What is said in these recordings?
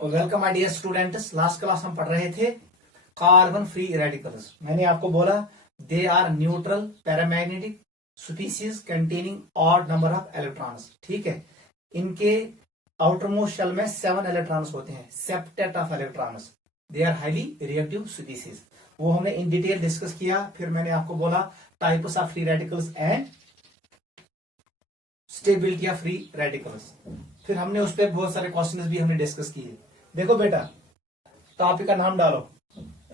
Welcome my dear students. Last class हम पढ़ रहे थे कार्बन फ्री रेडिकल्स। मैंने आपको बोला they are neutral paramagnetic species containing odd number of electrons. ठीक है, इनके आउटरमोस्ट शेल में 7 इलेक्ट्रॉन्स होते हैं, septet of electrons. They are highly reactive species. वो हमने इन डिटेल डिस्कस किया। फिर मैंने आपको बोला types of free radicals and stability of free radicals. फिर हमने उस पर बहुत सारे क्वेश्चंस भी हमने डिस्कस किए। देखो बेटा, टॉपिक का नाम डालो,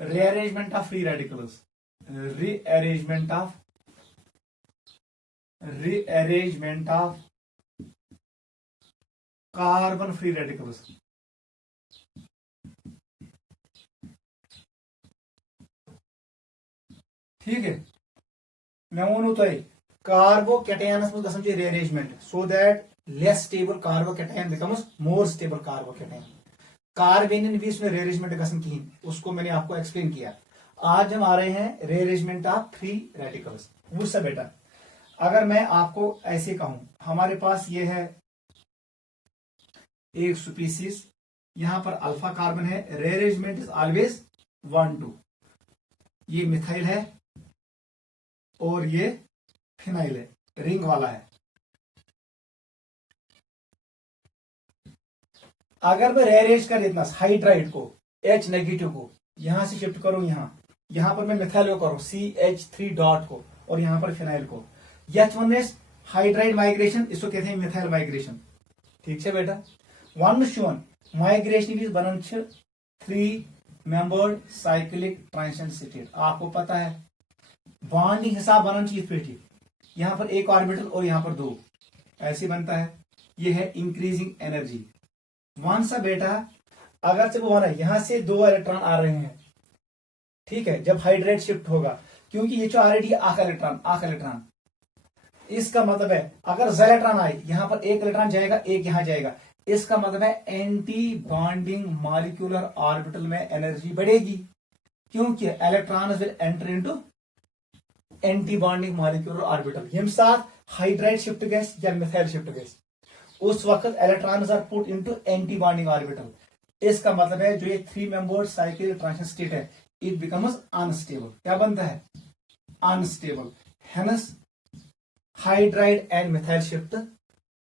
rearrangement of free radicals. Rearrangement of carbon free radicals. ठीक है, मैं वोनू तुम कार्बोकैटायनस में गसन rearrangement so that less stable carbocation becomes more stable carbocation. Carbanion भी इसमें रीअरेंजमेंट गसन की, उसको मैंने आपको एक्सप्लेन किया। आज हम आ रहे हैं रीअरेंजमेंट ऑफ फ्री रेडिकल्स। मुझसे बेटा, अगर मैं आपको ऐसे कहूं, हमारे पास ये है एक स्पीसीज, यहां पर अल्फा कार्बन है, रीअरेंजमेंट इज ऑलवेज 1 2। ये मिथाइल है और ये फिनाइल है, रिंग वाला है। अगर मैं रीअरेंज कर देता हाइड्राइड को, H नेगेटिव को यहां से शिफ्ट करूं, यहां पर मैं मिथाइल को करूं CH3 डॉट को, और यहां पर फिनाइल को, H1 हाइड्राइड माइग्रेशन, इसको कहते हैं मिथाइल माइग्रेशन। ठीक है बेटा, वन शोन माइग्रेशन इज बनन 3 मेंबर्ड साइक्लिक ट्रांजिशन स्टेट। आपको पता है बॉन्डिंग हिसाब बनन पे, यहां पर एक ऑर्बिटल और यहां पर 2, ऐसे बनता है। ये है इंक्रीजिंग एनर्जी। वन सा बेटा, अगर से वो यहां से 2 इलेक्ट्रॉन आ रहे हैं, ठीक है, जब हाइड्रेट शिफ्ट होगा, क्योंकि ये जो ऑलरेडी आख इलेक्ट्रॉन, इसका मतलब है अगर इलेक्ट्रॉन आए, यहां पर एक इलेक्ट्रॉन जाएगा, एक यहां जाएगा, इसका मतलब है एंटी बॉन्डिंग मॉलिक्यूलर ऑर्बिटल में एनर्जी बढ़ेगी, क्योंकि electron will enter into anti bonding molecular orbital. यम साथ हाइड्राइड शिफ्ट गए या मिथाइल शिफ्ट गए, उस वक्त electrons are put into anti bonding orbital. इसका मतलब है जो ये 3 मेंबर्ड साइक्लिक ट्रांजिशन स्टेट है, इट बिकम्स अनस्टेबल। क्या बनता है? Unstable. Hence hydride and methyl shift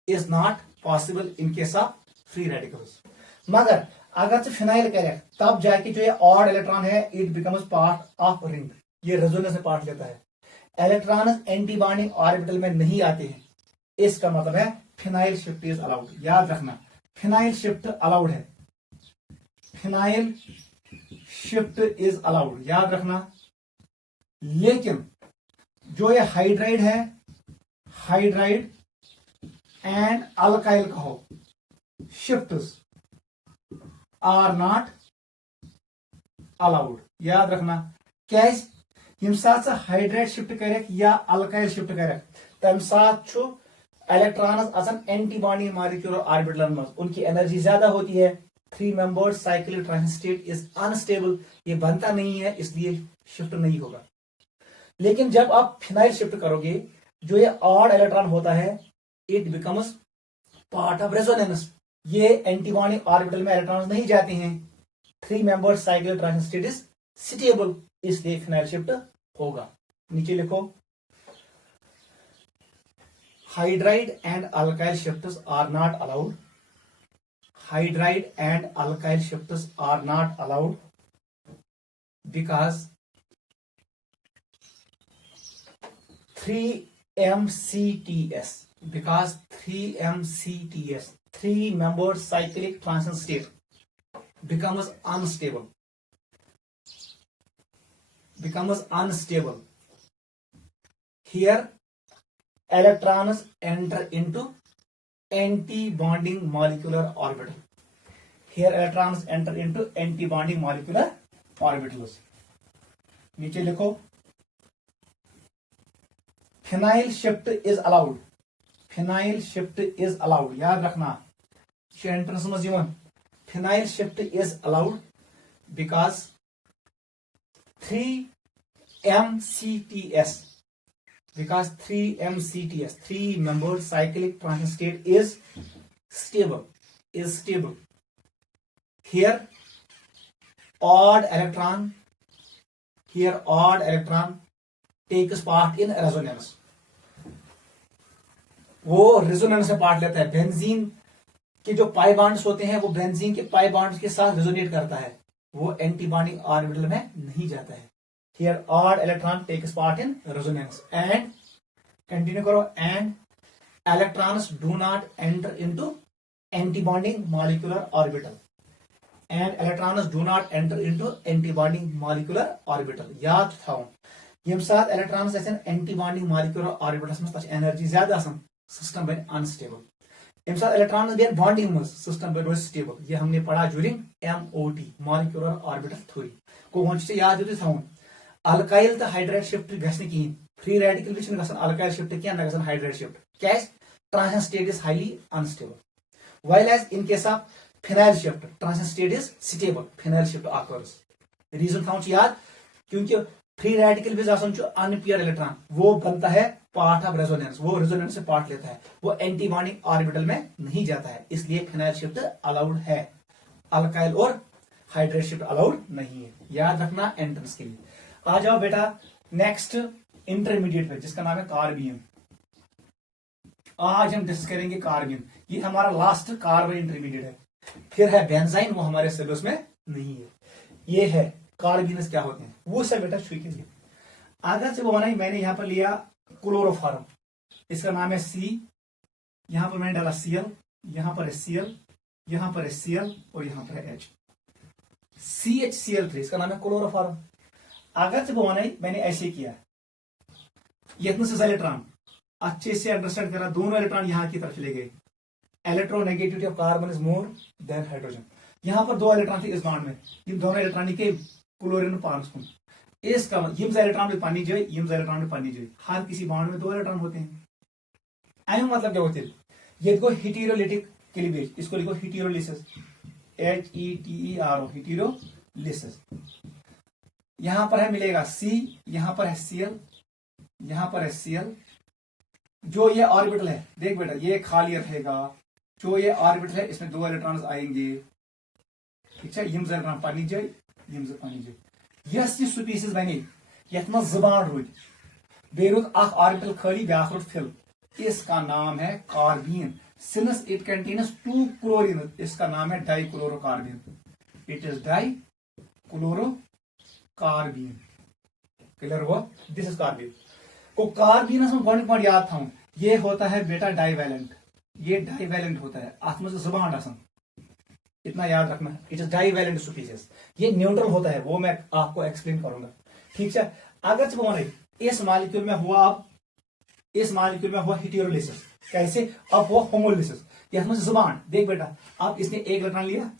is not possible in case of free radicals. मगर अगर से फिनाइल करे, तब जाके जो ये ऑड इलेक्ट्रॉन है, it becomes part of ring, ये रेजोनेंस में पार्ट लेता है। इलेक्ट्रॉन एंटी बॉन्डिंग ऑर्बिटल में नहीं आते हैं, इसका मतलब है फिनाइल शिफ्ट इज अलाउड। याद रखना, फिनाइल शिफ्ट अलाउड है, फिनाइल शिफ्ट इज अलाउड, याद रखना। लेकिन जो ये हाइड्राइड है, हाइड्राइड एंड अल्काइल कहो, शिफ्ट्स आर नॉट अलाउड। याद रखना, क्या यम साथ हाइड्राइड शिफ्ट करे या अल्काइल शिफ्ट करे, तम साथ इलेक्ट्रॉन्स असन एंटी बॉन्डिंग मॉलिक्यूलर ऑर्बिटल में, उनकी एनर्जी ज्यादा होती है। 3 membered cyclic transition state is unstable, ये बनता नहीं है, इसलिए शिफ्ट नहीं होगा। लेकिन जब आप फिनाइल शिफ्ट करोगे, जो ये ऑड इलेक्ट्रॉन होता है, it becomes part of resonance. ये एंटी बॉन्डिंग ऑर्बिटल में इलेक्ट्रॉन्स नहीं जाते हैं। 3 membered cyclic transition state is stable, इसलिए फिनाइल शिफ्ट होगा। नीचे लिखो, hydride and alkyl shifts are not allowed. Hydride and alkyl shifts are not allowed because 3-MCTS, because 3-MCTS, 3 membered cyclic transition state becomes unstable, Here electrons enter into anti-bonding molecular orbital. Here electrons enter into anti-bonding molecular orbitals. नीचे लिखो, phenyl shift is allowed, phenyl shift is allowed. याद रखना, entrance में जीवन phenyl shift is allowed because 3-MCTS, because 3-MCTS, 3 membered cyclic transition state is stable. here odd electron takes part in resonance. वो resonance में part लेता है। Benzene के जो पाई बॉन्ड्स होते हैं वो बेंजीन के पाई बॉन्ड्स के साथ रेजोनेट करता है, वो एंटी बॉन्डिंग ऑर्बिटल में नहीं जाता है। Here odd electron takes part in resonance and continue करो and electrons do not enter into anti-bonding molecular orbital and electrons do not enter into anti-bonding molecular orbital। याद थाओ यम साथ electrons ऐसे anti-bonding molecular orbitals में तच energy ज्यादा आसान system बन unstable. यम साथ electrons गए बॉन्डिंग में सिस्टम बन स्टेबल। ये हमने पढ़ा during MOT molecular orbital theory को वंच से याद होती थाओ। अल्काइल तो हाइड्राइड शिफ्ट गसने कहीं फ्री रेडिकल भी गसन अल्काइल शिफ्ट क्या ना गसन हाइड्राइड शिफ्ट क्या transition state is highly unstable while as in case of phenyl shift transition state is stable phenyl shift occurs. Reason था याद क्योंकि फ्री रेडिकल भी आसान जो अनपेयर्ड इलेक्ट्रॉन वो बनता है पार्ट ऑफ रेजोनेंस, वो रेजोनेंस से पार्ट लेता है, वो एंटी बॉन्डिंग ऑर्बिटल में नहीं जाता है, इसलिए फिनाइल शिफ्ट अलाउड है, अल्काइल और हाइड्राइड शिफ्ट अलाउड नहीं है। याद रखना एंट्रेंस के लिए। आ जाओ बेटा नेक्स्ट इंटरमीडिएट पे जिसका नाम है कार्बियन। आज हम डिस्कस करेंगे कार्बियन, ये हमारा लास्ट कार्बन इंटरमीडिएट है। फिर है बेंजाइन, वो हमारे सिलेबस में नहीं है। ये है कार्बियंस क्या होते हैं वो सब बेटा छुई कीजिए। अगर से वो बनाई मैंने यहां पर लिया क्लोरोफॉर्म, इसका नाम है सी, यहां पर मैंने डाला Cl, यहां पर है Cl, यहां पर है Cl और यहां पर है H, CHCl3 इसका नाम है क्लोरोफॉर्म। अगर से वो बनाई मैंने ऐसे किया, यत्न से इलेक्ट्रॉन अच्छे से अंडरस्टैंड करा, दोनों इलेक्ट्रॉन यहां की तरफ चले गए, electronegativity of carbon is more than hydrogen. यहां पर दो इलेक्ट्रॉन थे इस बॉन्ड में, इन दोनों इलेक्ट्रॉन के क्लोरीन पार्स को इसका यम इलेक्ट्रॉन में पानी जाए, यम इलेक्ट्रॉन में पानी जाए, हर किसी बॉन्ड में दो इलेक्ट्रॉन होते हैं। आई मतलब क्या होते हैं, ये देखो हिटेरोलिटिक क्लीवेज, इसको लिखो हिटेरोलिसिस, HETERO हिटेरोलिसिस। यहां पर है मिलेगा C, यहां पर है Cl, यहां पर है Cl। जो ये ऑर्बिटल है देख बेटा ये खाली रहेगा, जो ये ऑर्बिटल है इसमें दो इलेक्ट्रॉन्स आएंगे, ठीक है, यम इलेक्ट्रॉन पानी जाए, यम पानी जाए। यस ये स्पीसीज बने यथ में जुबान रूद बे रूद अख ऑर्बिटल खाली ब्याख रूद फिल, इसका नाम है कार्बियन। सिंस इट कंटेन्स 2 क्लोरीन, इसका नाम है डाइक्लोरोकार्बियन, इट इज डाइक्लोरोकार्बियन। क्लियर हुआ, दिस इज कार्बियन। को कार्बियन में गॉड पॉइंट याद था, ये होता है बेटा डाइवैलेंट, ये डाइवैलेंट होता है, आत्म से जुबान आसन इतना याद रखना, इट इज डाइवैलेंट स्पीसीज। ये न्यूट्रल होता है, वो मैं आपको एक्सप्लेन करूंगा, ठीक है। अगर इस मॉलिक्यूल में हुआ, अब इस मॉलिक्यूल में हुआ हिटेरोलिसिस, कैसे, अब हुआ होमोलिसिस, यह जुबान देख बेटा, अब इसने एक इलेक्ट्रॉन लिया,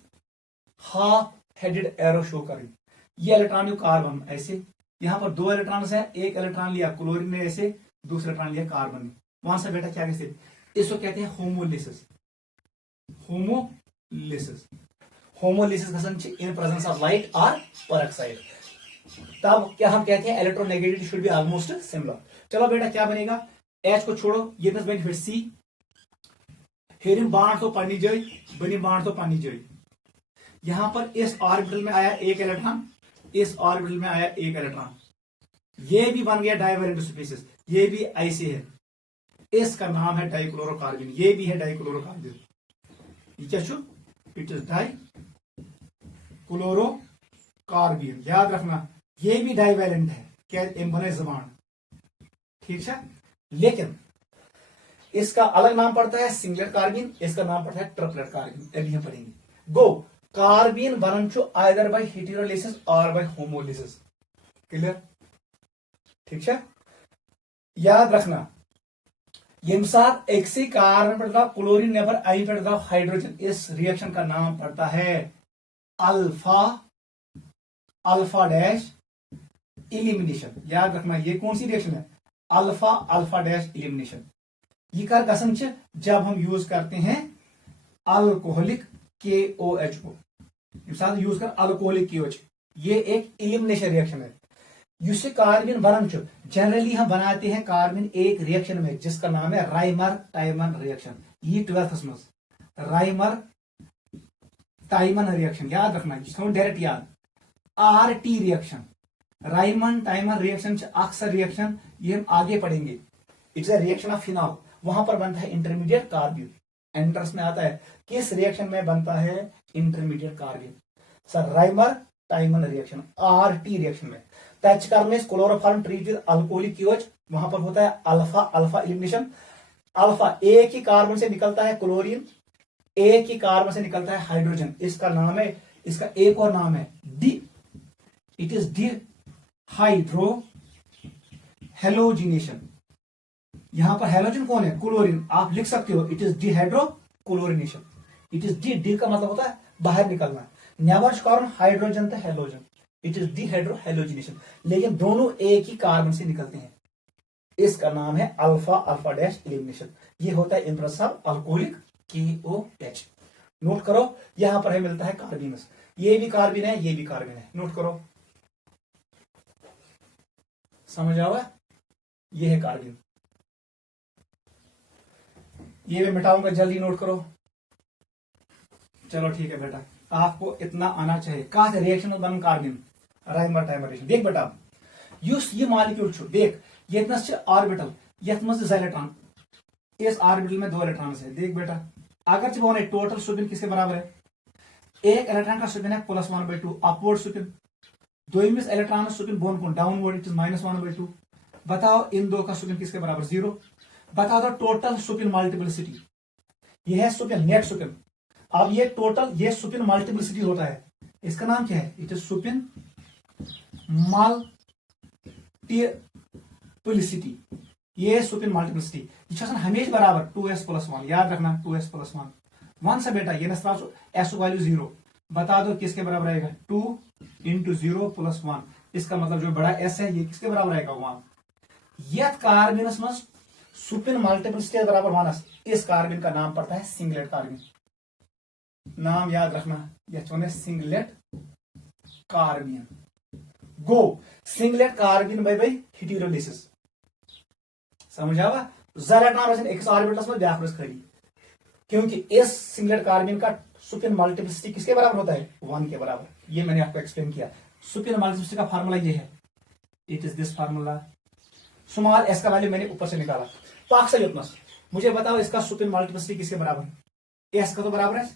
हाफ हेडेड एरो शो करें, ये इलेक्ट्रॉन कार्बन ऐसे, यहां पर दो इलेक्ट्रॉन है, एक इलेक्ट्रॉन लिया क्लोरीन ने ऐसे, दूसरा इलेक्ट्रॉन लिया कार्बन ने, वहां से बेटा क्या कहते हैं, इसको कहते हैं homolysis. Homolysis, homolysis in presence of light और पेरोक्साइड, तब क्या हम कहते हैं electronegativity should be almost similar. चलो बेटा क्या बनेगा, H को छोड़ो, ये बन फिर C, हेरिम बाण तो पानी जाए, बनी बाण तो पानी जाए। यहां पर इस ऑर्बिटल में आया एक इलेक्ट्रॉन, इस ऑर्बिटल में आया एक इलेक्ट्रॉन, ये भी बन गया डाइवैलेंट स्पीसीज, ये भी ऐसे है, इसका नाम है डाइक्लोरोकार्बिन, ये भी है डाइक्लोरोकार्बिन, इट इज डाइक्लोरोकार्बिन। याद रखना ये भी डाइवैलेंट है, क्या बने जबान, ठीक है, लेकिन इसका अलग नाम पड़ता है सिंगलेट कार्बिन, इसका नाम पड़ता है ट्रिपलेट कार्बिन, अभी हम पढ़ेंगे। गो कार्बिन बनन छु आइदर बाय हिटेरोलिसिस और बाय होमोलिसिस, क्लियर, ठीक है। याद रखना यम साथ एक से कार्बन पड़ता क्लोरीन नेबर आई पड़ता हाइड्रोजन, इस रिएक्शन का नाम पड़ता है अल्फा अल्फा डैश इलिमिनेशन। याद रखना ये कौन सी रिएक्शन है, अल्फा अल्फा डैश इलिमिनेशन। ये कर कसम जब हम यूज करते हैं अल्कोहलिक KOH साथ यूज कर अल्कोहलिक KOH, ये एक इलिमिनेशन रिएक्शन है। युसे कार्बिन बनन जनरली हम बनाते हैं कार्बिन एक रिएक्शन में जिसका नाम है राइमर टाइमन रिएक्शन, ये 12th में राइमर टाइमन रिएक्शन, याद रखना डायरेक्ट याद, RT रिएक्शन, राइमन टाइमन रिएक्शन अक्सर रिएक्शन, ये हम आगे पढ़ेंगे। It's a reaction of phenol, वहां पर बनता है इंटरमीडिएट कार्बन। एंट्रेंस में आता है किस रिएक्शन में बनता है intermediate carbon, sir Rymer टाइमन reaction, RT reaction में। टच करने chloroform treat with alcoholic OH, वहां पर होता है अल्फा अल्फा एलिमिनेशन। अल्फा एक ही कार्बन से निकलता है क्लोरीन, एक ही कार्बन से निकलता है हाइड्रोजन, इसका नाम है, इसका एक और नाम है D, it is D hydro halogenation. यहां पर हेलोजन कौन है, क्लोरीन, आप लिख सकते हो it is dehydro chlorination. It is D का मतलब होता है बाहर निकलना, नेवर कार्बन हाइड्रोजन तो halogen, it is dehydro halogenation, लेकिन दोनों एक ही कार्बन से निकलते हैं, इसका नाम है अल्फा अल्फा डैश एलिमिनेशन। ये होता है इन presence of alcoholic KOH। Note करो, यहां पर है मिलता है कार्बिनस, ये भी कार्बिन है, ये भी कार्बिन है, नोट करो, समझ आवा, ये है कार्बिन, ये मैं मिटाऊंगा, जल्दी नोट करो। चलो ठीक है बेटा, आपको इतना आना चाहिए। कहा रिएक्शन बन कार्बिन राइमर टाइमर रिएक्शन। देख बेटा, युस ये मॉलिक्यूल छु, देख ये ऑर्बिटल, यथ मज 2 इलेक्ट्रॉन, इस ऑर्बिटल में 2 इलेक्ट्रॉन है। देख बेटा, अगर वो टोटल स्पिन किसके बराबर है, एक इलेक्ट्रॉन का स्पिन है +1/2 अपवर्ड स्पिन, दोमिस इलेक्ट्रॉन स्पिन बोन को डाउनवर्ड इट इज -1/2। बताओ इन दो का स्पिन किसके बराबर, 0। बता दो टोटल स्पिन मल्टीप्लिसिटी, ये है स्पिन नेट स्पिन। अब ये टोटल ये स्पिन मल्टीप्लिसिटी होता है, इसका नाम क्या है, इट इज स्पिन मल्टीप्लिसिटी, ये स्पिन मल्टीप्लिसिटी ये हमेशा बराबर 2s+1, याद रखना 2s+1 1 से बेटा, ये न s वैल्यू 0, बता दो किसके बराबर आएगा, 2 × 0 + 1, इसका मतलब जो बड़ा s है ये किसके बराबर आएगा 1। यह कार्बनस में स्पिन मल्टीप्लिसिटी बराबर 1, इस कार्बन का नाम पड़ता है सिंगलेट कार्बन, नाम याद रखना, यह सिंगलेट कार्बन। गो सिंगलेट कार्बन बाय हेटेरोलिसिस, समझ आवा, इलेक्ट्रॉन एक ऑर्बिटल्स में ब्याक खड़ी, क्योंकि इस सिंगलेट कार्बन का स्पिन मल्टीप्लिसिटी किसके बराबर होता है, 1 के बराबर। ये मैंने आपको एक्सप्लेन किया। स्पिन मल्टीप्लिसिटी का फार्मूला ये है, it is this formula, small s का वैल्यू मैंने ऊपर से निकाला। तो अक्सर उतना मुझे बताओ इसका स्पिन मल्टीप्लिसिटी किसके बराबर है, s का तो बराबर है,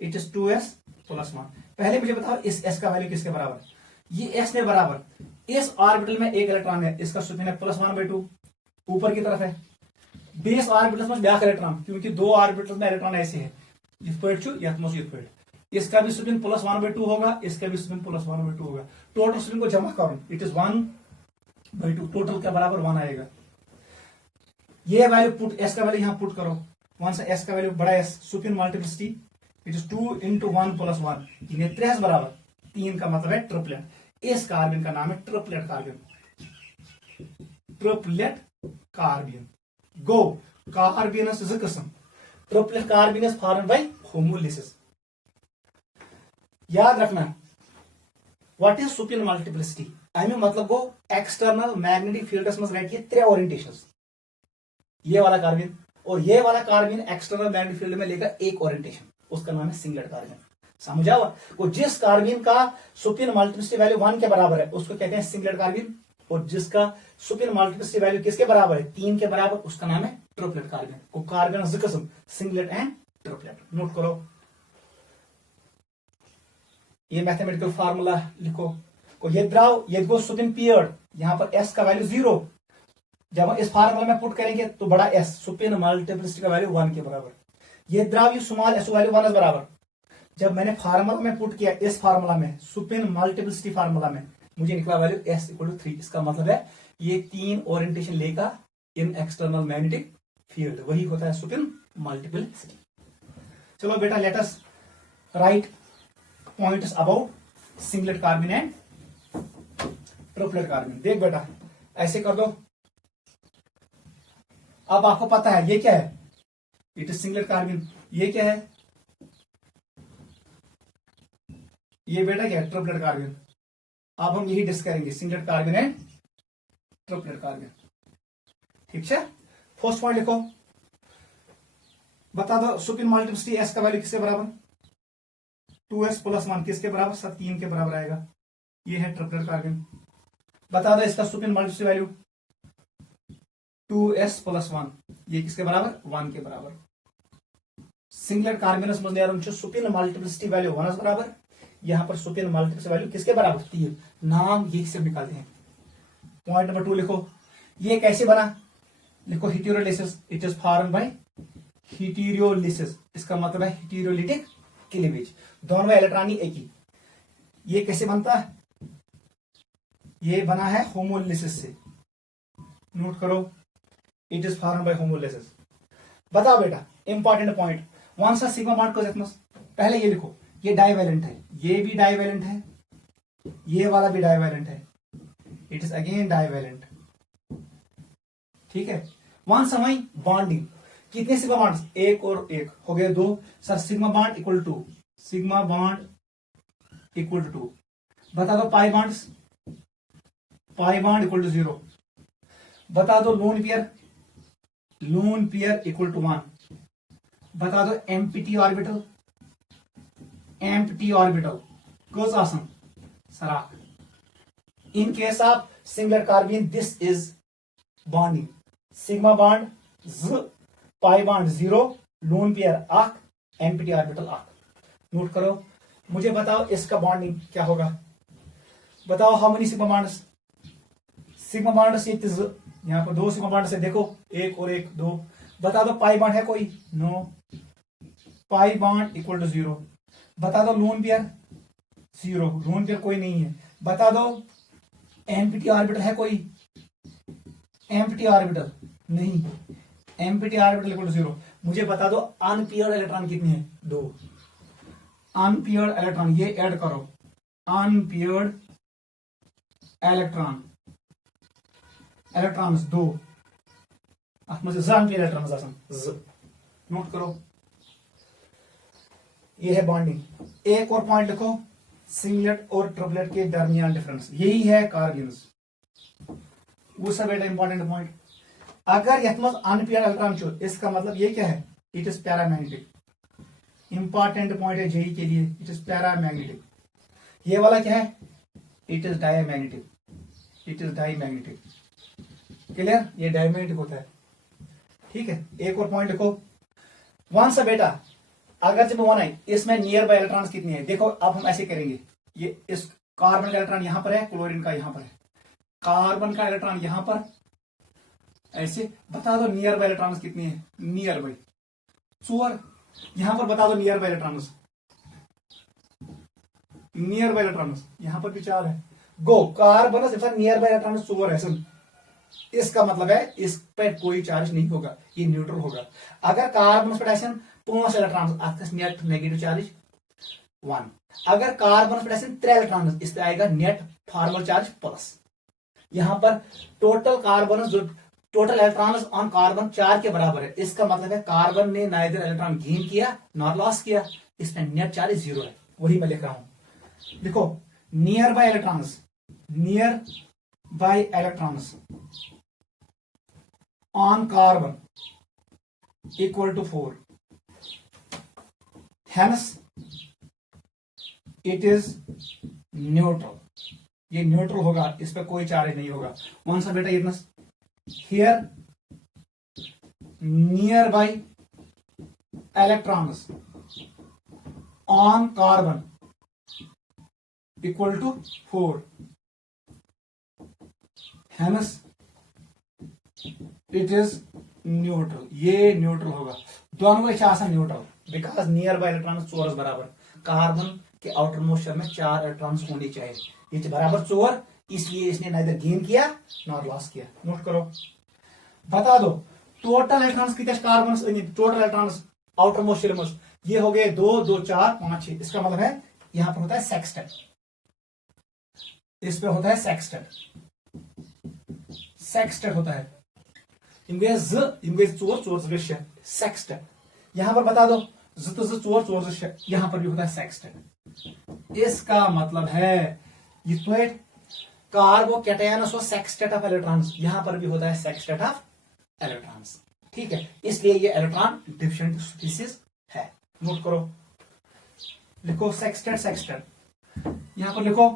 इट इज 2s+1। पहले मुझे बताओ इस s का वैल्यू किसके बराबर, ये s में बराबर, इस ऑर्बिटल में एक इलेक्ट्रॉन है, इसका स्पिन है +1/2 ऊपर की तरफ है, बेस ऑर्बिटल में ब्याक इलेक्ट्रॉन, क्योंकि 2 ऑर्बिटल में इलेक्ट्रॉन ऐसे है, इसका भी स्पिन +1/2 होगा, इसका भी स्पिन +1/2 होगा, टोटल स्पिन को जमा करो, इट इज 1/2, टोटल के बराबर 1 आएगा। ये वैल्यू पुट, s का वैल्यू यहां पुट करो, 1 से s का वैल्यू बड़ा s, spin multiplicity it is 2 × 1 + 1, ये 3 बराबर 3 का मतलब है ट्रिपलेट, इस कार्बन का नाम है ट्रिपलेट कार्बन, ट्रिपलेट कार्बन। गो कार्बनस ज किस्म, triplet carbon is formed by homolysis. याद रखना व्हाट इज स्पिन मल्टीप्लिसिटी, अमे मतलब गो एक्सटर्नल मैग्नेटिक फील्ड्स में रटिए 3 ओरिएंटेशंस, ये वाला कार्बन और ये वाला कार्बन एक्सटर्नल मैग्नेटिक फील्ड में लेगा एक ओरिएंटेशन, उसका नाम है सिंगलेट कार्बन। समझा हुआ, वो जिस कार्बन का स्पिन मल्टीप्लिसिटी वैल्यू 1 के बराबर है उसको कहते हैं सिंगलेट कार्बन, और जिसका स्पिन मल्टीप्लिसिटी वैल्यू किसके बराबर है, 3 के बराबर, उसका नाम है ट्रिपलेट कार्बन। को कार्बन किस्म सिंगलेट एंड ट्रिपलेट, नोट करो, ये मैथमेटिकल फार्मूला लिखो। को ये द्राव ये गो स्पिन पीरियड, यहां पर s का वैल्यू 0, जब हम इस फार्मूला में पुट करेंगे तो बड़ा s स्पिन मल्टीप्लिसिटी का वैल्यू 1 के बराबर, ये द्राव स्मॉल s वैल्यू 1 बराबर। जब मैंने फार्मूला में पुट किया, इस फार्मूला में स्पिन मल्टीप्लिसिटी फार्मूला में मुझे निकला वैल्यू s = 3, इसका मतलब है ये 3 ओरिएंटेशन लेगा इन एक्सटर्नल मैग्नेटिक फील्ड, वही होता है स्पिन मल्टीप्लिसिटी। चलो बेटा, let us right points about singlet carbon and triplet carbon. देख बेटा, ऐसे कर दो, अब आपको पता है ये क्या है, इट इज सिंगलेट कार्बन, ये क्या है, ये बेटा क्या है, ट्रिपलेट कार्बन। अब हम यही डिस्कस करेंगे, singlet carbon and triplet carbon, ठीक है। फर्स्ट पॉइंट लिखो, बता दो स्पिन मल्टीप्लिसिटी s का वैल्यू किसके बराबर, 2s+1 किसके बराबर? 3 के बराबर आएगा। ये है ट्रिपलेट कार्बन। बता दो इसका सुपिन मल्टीप्लिसिटी वैल्यू 2s+1, ये किसके बराबर? 1 के बराबर। सिंगलेट कार्बनस मज नेरन सुपिन मल्टीप्लिसिटी वैल्यू 1 बराबर। यहां पर सुपिन मल्टीप्लिसिटी वैल्यू किसके बराबर? 3। नाम ये से निकालते हैं। पॉइंट नंबर 2 लिखो। ये कैसे बना? लिखो हेटेरोलिसिस, इट इज फॉर्म बाय हेटेरोलिसिस। इसका मतलब है हेटेरोलिटिक क्लीवेज, दोनों में इलेक्ट्रॉन एक ही। ये कैसे बनता है? ये बना है होमोलिसिस से। नोट करो, it is form by homolysis. बताओ बेटा इंपॉर्टेंट पॉइंट, वन सा सिग्मा बॉन्ड को पहले ये लिखो, ये डाइवैलेंट है, ये भी डाइवैलेंट है, ये वाला भी डाइवैलेंट है, इट इज अगेन डाइवैलेंट। ठीक है। वन समय बॉन्डिंग, कितने सिग्मा बॉन्ड्स? एक और एक हो गए 2। Sir sigma bond equal to, sigma bond equal to 2। बता दो pi bonds, pi bond equal to 0। बता दो lone pair, lone pair equal to 1। बता दो एम्प्टी ऑर्बिटल, एम्प्टी ऑर्बिटल कस आसन सराक। In case of singlet carbon this is bonding, sigma bond z, pi bond 0, lone pair 1, empty orbital 1। Note करो, मुझे बताओ इसका बॉन्डिंग क्या होगा? बताओ how many sigma bonds? Sigma bonds ये यहां पर 2 सिग्मा बॉन्ड से देखो, 1 और 1 2। बता दो पाई बॉन्ड है कोई? No, pi bond equal to 0। बता दो लोन पेयर 0, लोन पेयर कोई नहीं है। बता दो एम्प्टी ऑर्बिटल है कोई? एम्प्टी ऑर्बिटल नहीं, एम्प्टी ऑर्बिटल इक्वल टू 0। मुझे बता दो अनपेयर्ड इलेक्ट्रॉन कितने हैं? 2 अनपेयर्ड इलेक्ट्रॉन, ये ऐड करो, unpaired electron, electrons 2 unpaired electrons. Note करो, ये है बॉन्डिंग। एक और पॉइंट लिखो, सिंगलेट और ट्रिपलेट के दरमियान डिफरेंस, यही है कार्बन्स। वो सब बेटा इंपॉर्टेंट पॉइंट। अगर यथ मज अनपेयर्ड इलेक्ट्रॉन छो, इसका मतलब ये क्या है? It is paramagnetic. Important point है जेई के लिए, इट इज पैरामैग्नेटिक। ये वाला क्या है? It is diamagnetic, it is diamagnetic. Clear? ये डायमैग्नेटिक होता है। ठीक है। एक और पॉइंट लिखो, वन सा बेटा अगर जब 1 आई, इसमें नियर बाय इलेक्ट्रॉन्स कितने हैं? देखो अब हम ऐसे करेंगे, ये इस कार्बन का इलेक्ट्रॉन यहां पर है, क्लोरीन का यहां पर है, कार्बन का इलेक्ट्रॉन यहां पर, ऐसे बता दो नियर बाय इलेक्ट्रॉन्स कितने हैं? Near by 4। यहां पर बता दो near by electrons, nearby electrons यहां पर भी 4 है। गो कार्बन नियर बाय इलेक्ट्रॉन्स 4 है। सुन, इसका मतलब है इस पर कोई चार्ज नहीं होगा, ये न्यूट्रल होगा। अगर कार्बन पर ऐसे 5 इलेक्ट्रॉन नेट नेगेटिव चार्ज 1। अगर कार्बन पर ऐसे 3 इलेक्ट्रॉन, इस पे आएगा नेट फॉर्मल चार्ज प्लस। यहां पर टोटल कार्बन जो टोटल इलेक्ट्रॉन ऑन कार्बन 4 के बराबर है। इसका मतलब है कार्बन ने नाइदर इलेक्ट्रॉन गेन किया नॉर लॉस किया, इसमें नेट चार्ज 0 है। वही मैं लिख रहा हूं। देखो nearby electrons, nearby electrons on carbon equal to 4, hence it is neutral। ये न्यूट्रल होगा, इस पर कोई चार्ज नहीं होगा। कौन सा बेटा? इतना here nearby electrons on carbon equal to 4, hence it is neutral. ये न्यूट्रल होगा, दोनों के चार neutral, because nearby electron 4 बराबर। कार्बन के आउटर मोस्ट शेल में 4 इलेक्ट्रॉन्स होने चाहिए, ये बराबर 4, इसलिए इसने नाइदर गेन किया नॉर लॉस किया। नोट करो, बता दो टोटल इलेक्ट्रॉन्स कितने carbon, total electrons outermost shell में ये हो गए 2 2 4 5 6। इसका मतलब है यहां पर होता है सेक्सटेट, इस पे होता है सेक्सटेट, सेक्सटेट होता है। इनके 4 सेक्सटेट। यहां पर बता दो 4 यहां पर भी होता है सेक्सटेट। इसका मतलब है ये कार्बोकैटायन सेक्सटेट ऑफ इलेक्ट्रॉन्स, यहां पर भी होता है सेक्सटेट ऑफ इलेक्ट्रॉन्स। ठीक है, इसलिए ये इलेक्ट्रॉन डिफिशिएंट स्पीशीज है। नोट करो, लिखो सेक्सटेट सेक्सटेट, यहां पर लिखो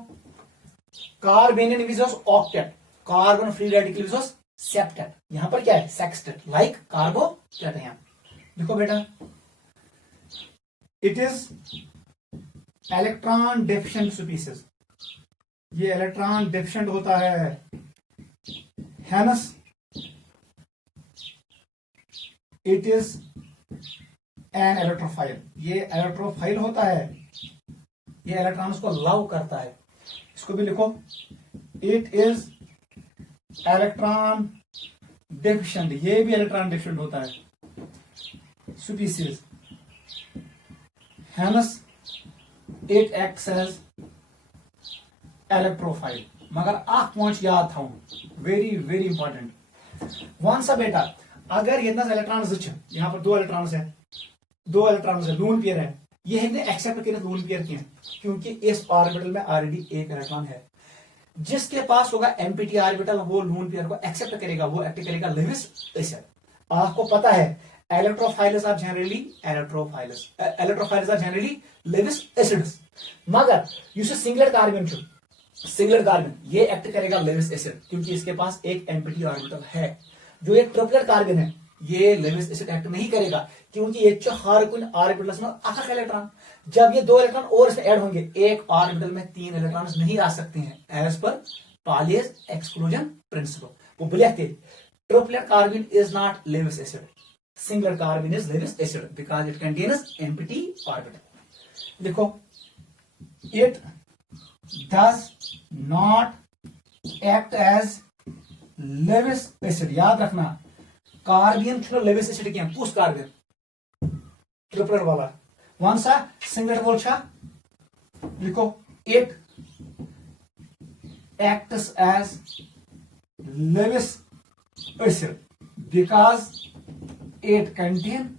कार्बेनियन विजोस ऑक्टेट, कार्बन फ्री रेडिकल विजोस सेप्टेट, यहां पर क्या है सेक्सटेट लाइक कार्बो कैटायन। लिखो बेटा it is electron deficient species, ये इलेक्ट्रॉन डेफिशिएंट होता है, heinous it is an electrophile, ये इलेक्ट्रोफाइल होता है, ये इलेक्ट्रॉन्स को लव करता है। इसको भी लिखो इट इज इलेक्ट्रॉन डेफिशिएंट, ये भी इलेक्ट्रॉन डेफिशिएंट होता है species, hence it acts as electrophile. मगर आख पॉइंट याद था, वेरी वेरी इंपॉर्टेंट वन सा बेटा, अगर ये इलेक्ट्रॉन यहाँ पर दो इलेक्ट्रॉन्स है, दो इलेक्ट्रॉन्स है, लून पेयर है, ये है एक्सेप्ट कर लून पेयर की है, क्योंकि इस ऑर्बिटल में ऑलरेडी एक इलेक्ट्रॉन है। जिसके पास होगा एम्प्टी ऑर्बिटल वो लून पेयर को एक्सेप्ट करेगा, वो एक्ट करेगा लेविस एसिड। आपको पता है electrophiles are generally electrophiles are generally Lewis acids, मगर सिंगलेट कार्बन सिंगलेट कार्बन ये एक्ट करेगा लेविस एसिड, क्योंकि इसके पास एक एम्प्टी ऑर्बिटल है। जो एक ट्रिपलेट कार्बन है ये लेविस एसिड एक्ट नहीं करेगा, क्योंकि ये हर कुछ ऑर्बिटल्स में अख इलेक्ट्रॉन, जब ये दो इलेक्ट्रॉन और इसमें ऐड होंगे एक ऑर्बिटल में तीन इलेक्ट्रॉन नहीं आ सकते हैं एज पर पालीज एक्सक्लूजन प्रिंसिपल। वो बोले triplet carbon is not Lewis acid, singlet carbon is Lewis acid because it contains empty orbital. लिखो it does not act as Lewis acid, याद रखना कार्बन लेविस एसिड क्या पुश कार्बन ट्रिपलेट वाला वन सा सिंगलेट बोल छा, लिखो it acts as Lewis acid because it contain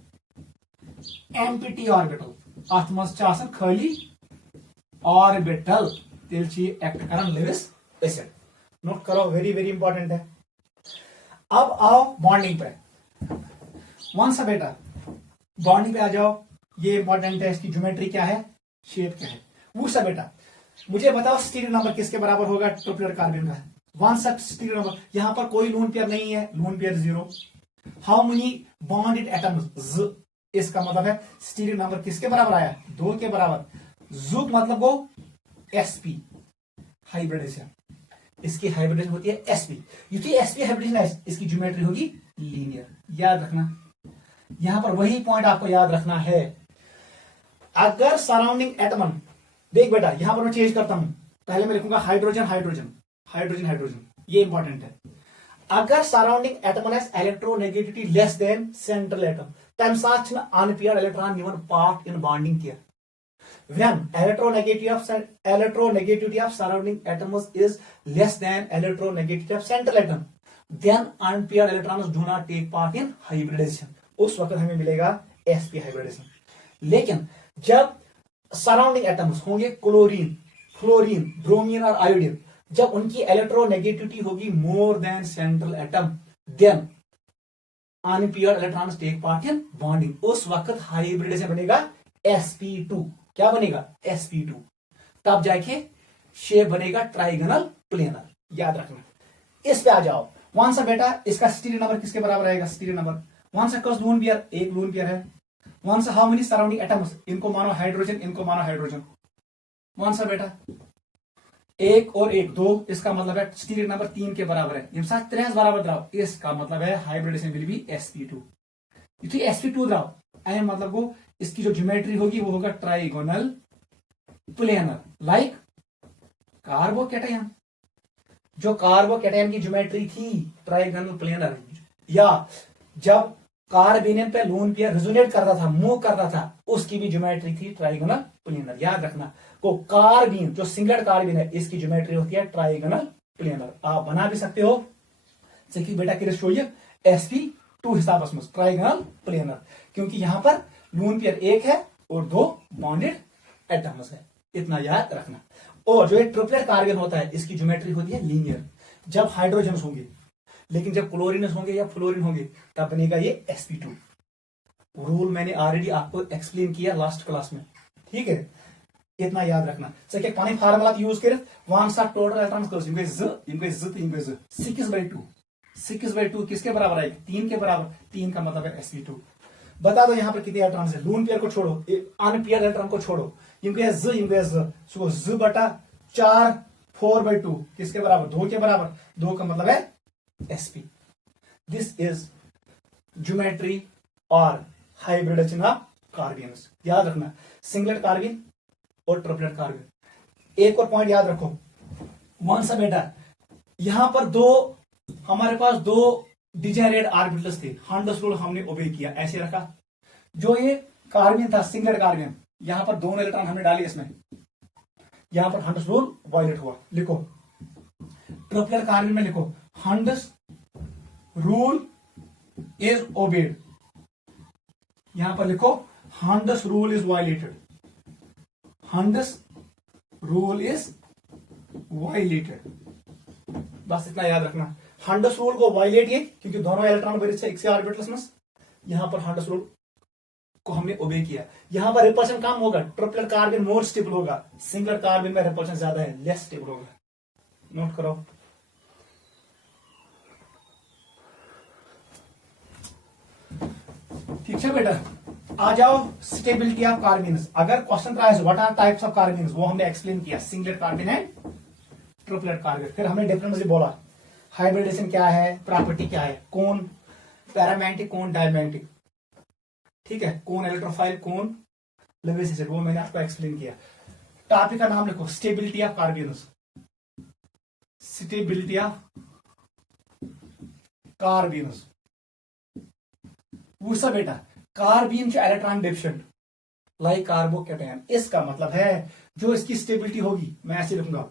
empty orbital, अथ मज खाली ऑर्बिटल, तेल एक्ट कर लेविस एसिड। नोट करो वेरी वेरी इंपॉर्टेंट है। अब आओ बॉन्डिंग पे, वन सा बेटा बॉन्डिंग पे आ जाओ, ये इंपॉर्टेंट है, इसकी ज्योमेट्री क्या है, शेप क्या है। वो सा बेटा मुझे बताओ स्टीरियो नंबर किसके बराबर होगा ट्रिपलेट कार्बन का, वन सा स्टीरियो नंबर, यहां पर कोई लोन पेयर नहीं है, lone pair 0। How many bonded atoms, इसका मतलब है स्टीरियो नंबर किसके बराबर आया, 2 के बराबर। जुग मतलब वो sp हाइब्रिडेशन, इसकी हाइब्रिडेशन होती है sp, युति sp हाइब्रिडेशन इसकी ज्योमेट्री होगी लीनियर, याद रखना। यहां पर वही पॉइंट आपको याद रखना है। अगर सराउंडिंग एटम, देख बेटा यहां पर मैं चेंज करता हूं, पहले मैं लिखूंगा हाइड्रोजन हाइड्रोजन हाइड्रोजन हाइड्रोजन, ये इंपॉर्टेंट है। अगर surrounding atom electronegativity less than central atom, तम साथ अनपेयर्ड इलेक्ट्रॉन निवन पार्ट इन बॉन्डिंग किया। When electronegativity of surrounding atoms is less than electronegativity of central atom, then unpaired electrons do not take part in hybridization. उस वक्त हमें मिलेगा sp hybridization। लेकिन जब सराउंडिंग एटम्स होंगे क्लोरीन, फ्लोरीन, ब्रोमीन और iodine, जब उनकी इलेक्ट्रोनेगेटिविटी होगी more than central atom, then unpaired electrons take part in bonding, उस वक्त हाइब्रिडेशन बनेगा sp2। क्या बनेगा sp2, तब जाके शेप बनेगा ट्राइगोनल प्लेनर, याद रखना। इस पे आ जाओ, वन सा बेटा इसका स्टीरियो नंबर किसके बराबर आएगा, स्टीरियो नंबर वन सा कस लून पेयर, एक लून पेयर है। वन सा हाउ मेनी सराउंडिंग एटम्स, इनको मानो हाइड्रोजन, इनको मानो हाइड्रोजन। वन सा बेटा एक और एक 2, इसका मतलब है स्टीरियो नंबर 3 के बराबर है। यम साथ 3 बराबर द्राव, इसका मतलब है hybridisation will be sp2। sp2 द्राव एम मतलब वो इसकी जो ज्योमेट्री होगी वो होगा ट्राइगोनल प्लेनर लाइक कार्बोकैटायन। जो कार्बोकैटायन की ज्योमेट्री थी ट्राइगोनल प्लेनर, या जब कार्बेनियन पे लोन पेयर रेजोनेट करता था, मूव करता था, उसकी भी ज्योमेट्री थी ट्राइगोनल प्लेनर, याद रखना। को कार्बीन जो सिंगलेट कार्बन है इसकी ज्योमेट्री होती है ट्राइगोनल प्लेनर। आप बना भी सकते हो कि बेटा sp2 हिसाब से ट्राइगोनल प्लेनर, क्योंकि यहां पर लून पेयर 1 है और 2 बॉन्डेड एटम्स है, इतना याद रखना। और जो एक ट्रिपलेट कार्बन होता है इसकी ज्योमेट्री होती है लीनियर, जब हाइड्रोजन होंगे, लेकिन जब क्लोरीन होंगे या फ्लोरीन होंगे तब बनेगा ये sp2। रूल मैंने ऑलरेडी आपको एक्सप्लेन किया लास्ट क्लास में, ठीक है। इतना याद रखना सके पानी फार्मूला यूज कर वन सा टोटल इलेक्ट्रॉन कस यम गई 6/2 6/2 किसके बराबर आएगी 3 के बराबर 3 का मतलब है sp2 बता दो यहाँ पर कितने इलेक्ट्रॉन है लून पेयर को छोड़ो अनपेयर इलेक्ट्रॉन को छोड़ो यम गए z बटा 4 4/2 किसके बराबर 2 के बराबर 2 का मतलब है sp दिस इज ज्योमेट्री और हाइब्रिडेशन ऑफ कार्बन्स याद रखना सिंगलेट कार्बन और ट्रिपलेट कार्बन एक और पॉइंट याद रखो वन सा बेटा यहां पर हमारे पास दो डिजायरेट ऑर्बिटल्स थे हंडस रूल हमने ओबे किया ऐसे रखा जो ये कार्बन था सिंगलेट कार्बन यहां पर दोनों इलेक्ट्रॉन हमने डाले इसमें यहां पर हंडस रूल वायलेट हुआ लिखो ट्रिपलेट कार्बन में लिखो हंडस रूल इज ओबेड यहां पर लिखो Hund's rule is violated Hund's rule is violated बस इतना याद रखना हंडस रूल को वायलेट ये क्योंकि दोनों इलेक्ट्रॉन बरे एक से ऑर्बिटल्स में यहां पर हंडस रूल को हमने ओबे किया यहां पर रिपल्शन कम होगा ट्रिपलेट कार्बन मोर स्टेबल होगा सिंगल कार्बन में रिपल्शन ज्यादा है लेस स्टेबल होगा नोट करो ठीक है बेटा आ जाओ स्टेबिलिटी ऑफ कार्बन्स अगर क्वेश्चन रहा है what are types of carbons वो हमने एक्सप्लेन किया सिंगलेट कार्बन है ट्रिपलेट कार्बन फिर हमने डिफरेंस बोला हाइब्रिडेशन क्या है प्रॉपर्टी क्या है कौन पैरामैग्नेटिक कौन डायमैग्नेटिक ठीक है कौन इलेक्ट्रोफाइल कौन लेविस एसिड वो मैंने आपको एक्सप्लेन किया टॉपिक का नाम लिखो stability of carbons stability of carbons वो सब बेटा carbon electron deficient like carbocation इसका मतलब है जो इसकी स्टेबिलिटी होगी मैं ऐसे लिखूंगा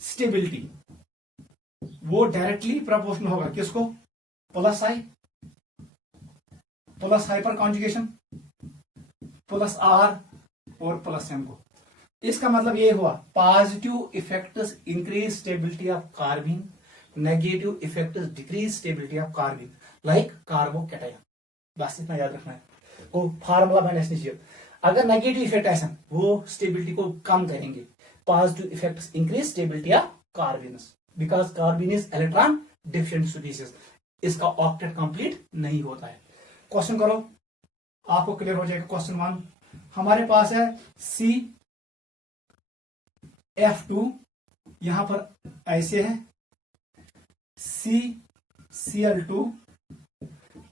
स्टेबिलिटी वो डायरेक्टली प्रोपोर्शनल होगा किसको प्लस आई पर कॉन्जुगेशन प्लस आर और प्लस एम को इसका मतलब ये हुआ positive effects increase stability of carbon negative effects decrease stability of carbon like carbocation बस इतना याद रखना है वो फार्मूला मैंने चाहिए अगर नेगेटिव इफेक्ट ऐसा वो स्टेबिलिटी को कम करेंगे positive effects increase stability of carbons because carbon is electron deficient species इसका ऑक्टेट कंप्लीट नहीं होता है क्वेश्चन करो आपको क्लियर हो जाएगा क्वेश्चन 1 हमारे पास है CF2 यहां पर ऐसे है CCl2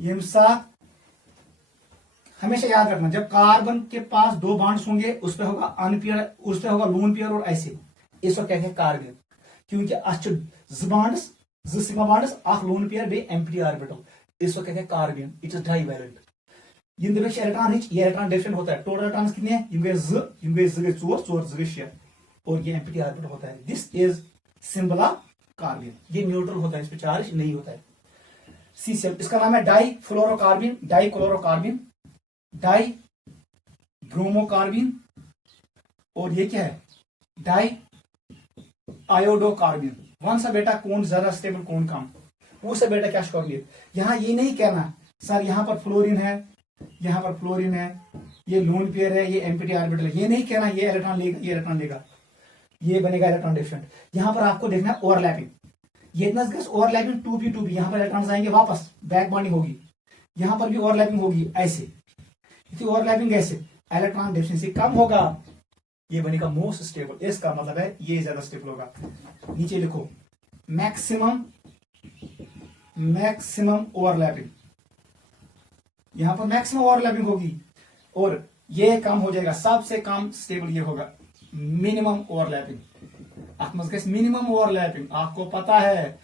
ये साथ हमेशा याद रखना जब कार्बन के पास दो बॉन्ड्स होंगे उस पे होगा अनपेयर उस पे होगा लोन पेयर और ऐसे इसको कहते हैं कार्बन क्योंकि अच्छे बॉन्ड्स सिग्मा बॉन्ड्स अख लोन पेयर बे एम्प्टी ऑर्बिटल इसको कहते हैं कार्बन इट इज डाइवैलेंट इन दिख इलेक्ट्रॉन रिच ये इलेक्ट्रॉन डिफिशिएंट होता है टोटल इलेक्ट्रॉन्स कितने हैं यम गए 4 6 और ये एम्प्टी ऑर्बिटल होता है this is symbol of carbon ये न्यूट्रल होता है इस पे चार्ज नहीं होता है CCl इसका नाम है डाई क्लोरोकार्बन डाई ब्रोमोकार्बन और ये क्या है डाई आयोडोकार्बन वन सा बेटा कौन ज्यादा स्टेबल कौन कम वो सा बेटा क्या कर यहां ये नहीं कहना सर यहां पर फ्लोरीन है ये लोन पेयर है ये एम्प्टी ऑर्बिटल है ये नहीं कहना ये इलेक्ट्रॉन लेगा ये बनेगा इलेक्ट्रॉन डिफिशिएंट यहां पर आपको देखना ओवरलैपिंग ये इतना ओवरलैपिंग 2p यहां पर इलेक्ट्रॉन्स आएंगे वापस बैक बॉन्डिंग होगी यहां पर भी ओवरलैपिंग होगी ऐसे ओवरलैपिंग ऐसे इलेक्ट्रॉन डिफिशिएंसी कम होगा ये बनेगा मोस्ट स्टेबल इसका मतलब है ये ज्यादा स्टेबल होगा नीचे लिखो मैक्सिमम ओवरलैपिंग यहां पर मैक्सिमम ओवरलैपिंग होगी और ये कम हो जाएगा सबसे कम स्टेबल ये होगा मिनिमम ओवरलैपिंग मिनिमम ओवरलैपिंग आपको पता है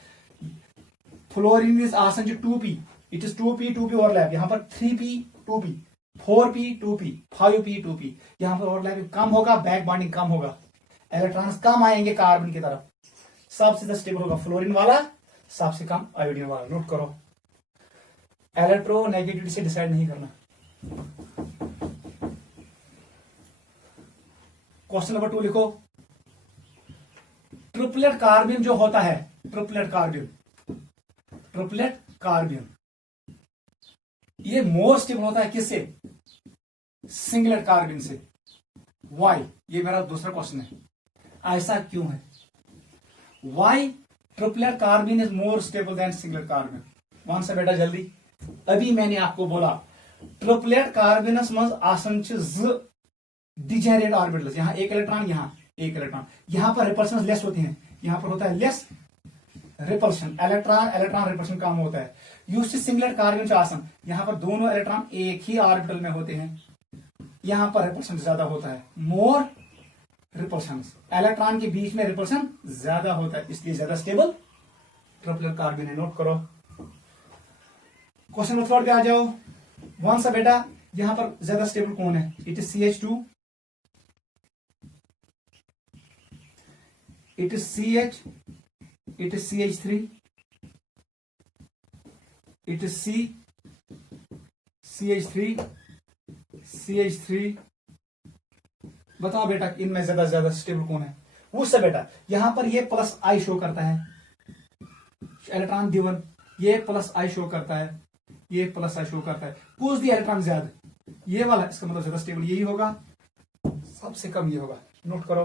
फ्लोरीन इज आसन 2p it is 2p overlap यहां पर 3p 2p 4p 2p 5p 2p यहां पर ओवरलैपिंग कम होगा बैक बॉन्डिंग कम होगा इलेक्ट्रॉन्स कम आएंगे कार्बन की तरफ सबसे ज्यादा स्टेबल होगा फ्लोरीन वाला सबसे कम आयोडीन वाला नोट करो इलेक्ट्रोनेगेटिविटी से डिसाइड नहीं करना क्वेश्चन नंबर 2 लिखो ट्रिपलेट कार्बन जो होता है ट्रिपलेट कार्बन ये मोर स्टेबल होता है किससे सिंगलेट कार्बन से वाई, ये मेरा दूसरा क्वेश्चन है, ऐसा क्यों है? Why triplet carbene is more stable than singlet carbene? One से बेटा जल्दी, अभी मैंने आपको बोला ट्रिपलेट कार्बिनस मज आसन ज डिजेनरेट ऑर्बिटल्स, यहाँ एक इलेक्ट्रॉन, यहाँ एक इलेक्ट्रॉन, यहाँ पर रिपल्शन लेस होते हैं, यहाँ पर होता है less repulsion, electron electron repulsion कम होता है। यूसी सिंगलेट कार्बिन आसन, यहाँ पर दोनों इलेक्ट्रॉन एक ही ऑर्बिटल में होते हैं, यहाँ पर रिपल्शन ज्यादा होता है, मोर रिपल्शन, इलेक्ट्रॉन के बीच में रिपल्शन ज्यादा होता है, इसलिए ज्यादा स्टेबल ट्रिपलेट कार्बिन है। नोट करो। क्वेश्चन नंबर 3 पे आ जाओ। वन सा बेटा, यहां पर ज्यादा स्टेबल कौन है? It is CH2, it is CH, it is CH3, it is CH3, CH3। बताओ बेटा इनमें ज्यादा स्टेबल कौन है? उससे बेटा यहां पर ये प्लस आई शो करता है, इलेक्ट्रॉन गिवन, ये प्लस आई शो करता है, ये प्लस आई शो करता है, पूछ दिया इलेक्ट्रॉन ज्यादा, ये वाला इसका मतलब ज्यादा स्टेबल यही होगा, सबसे कम ये होगा। नोट करो।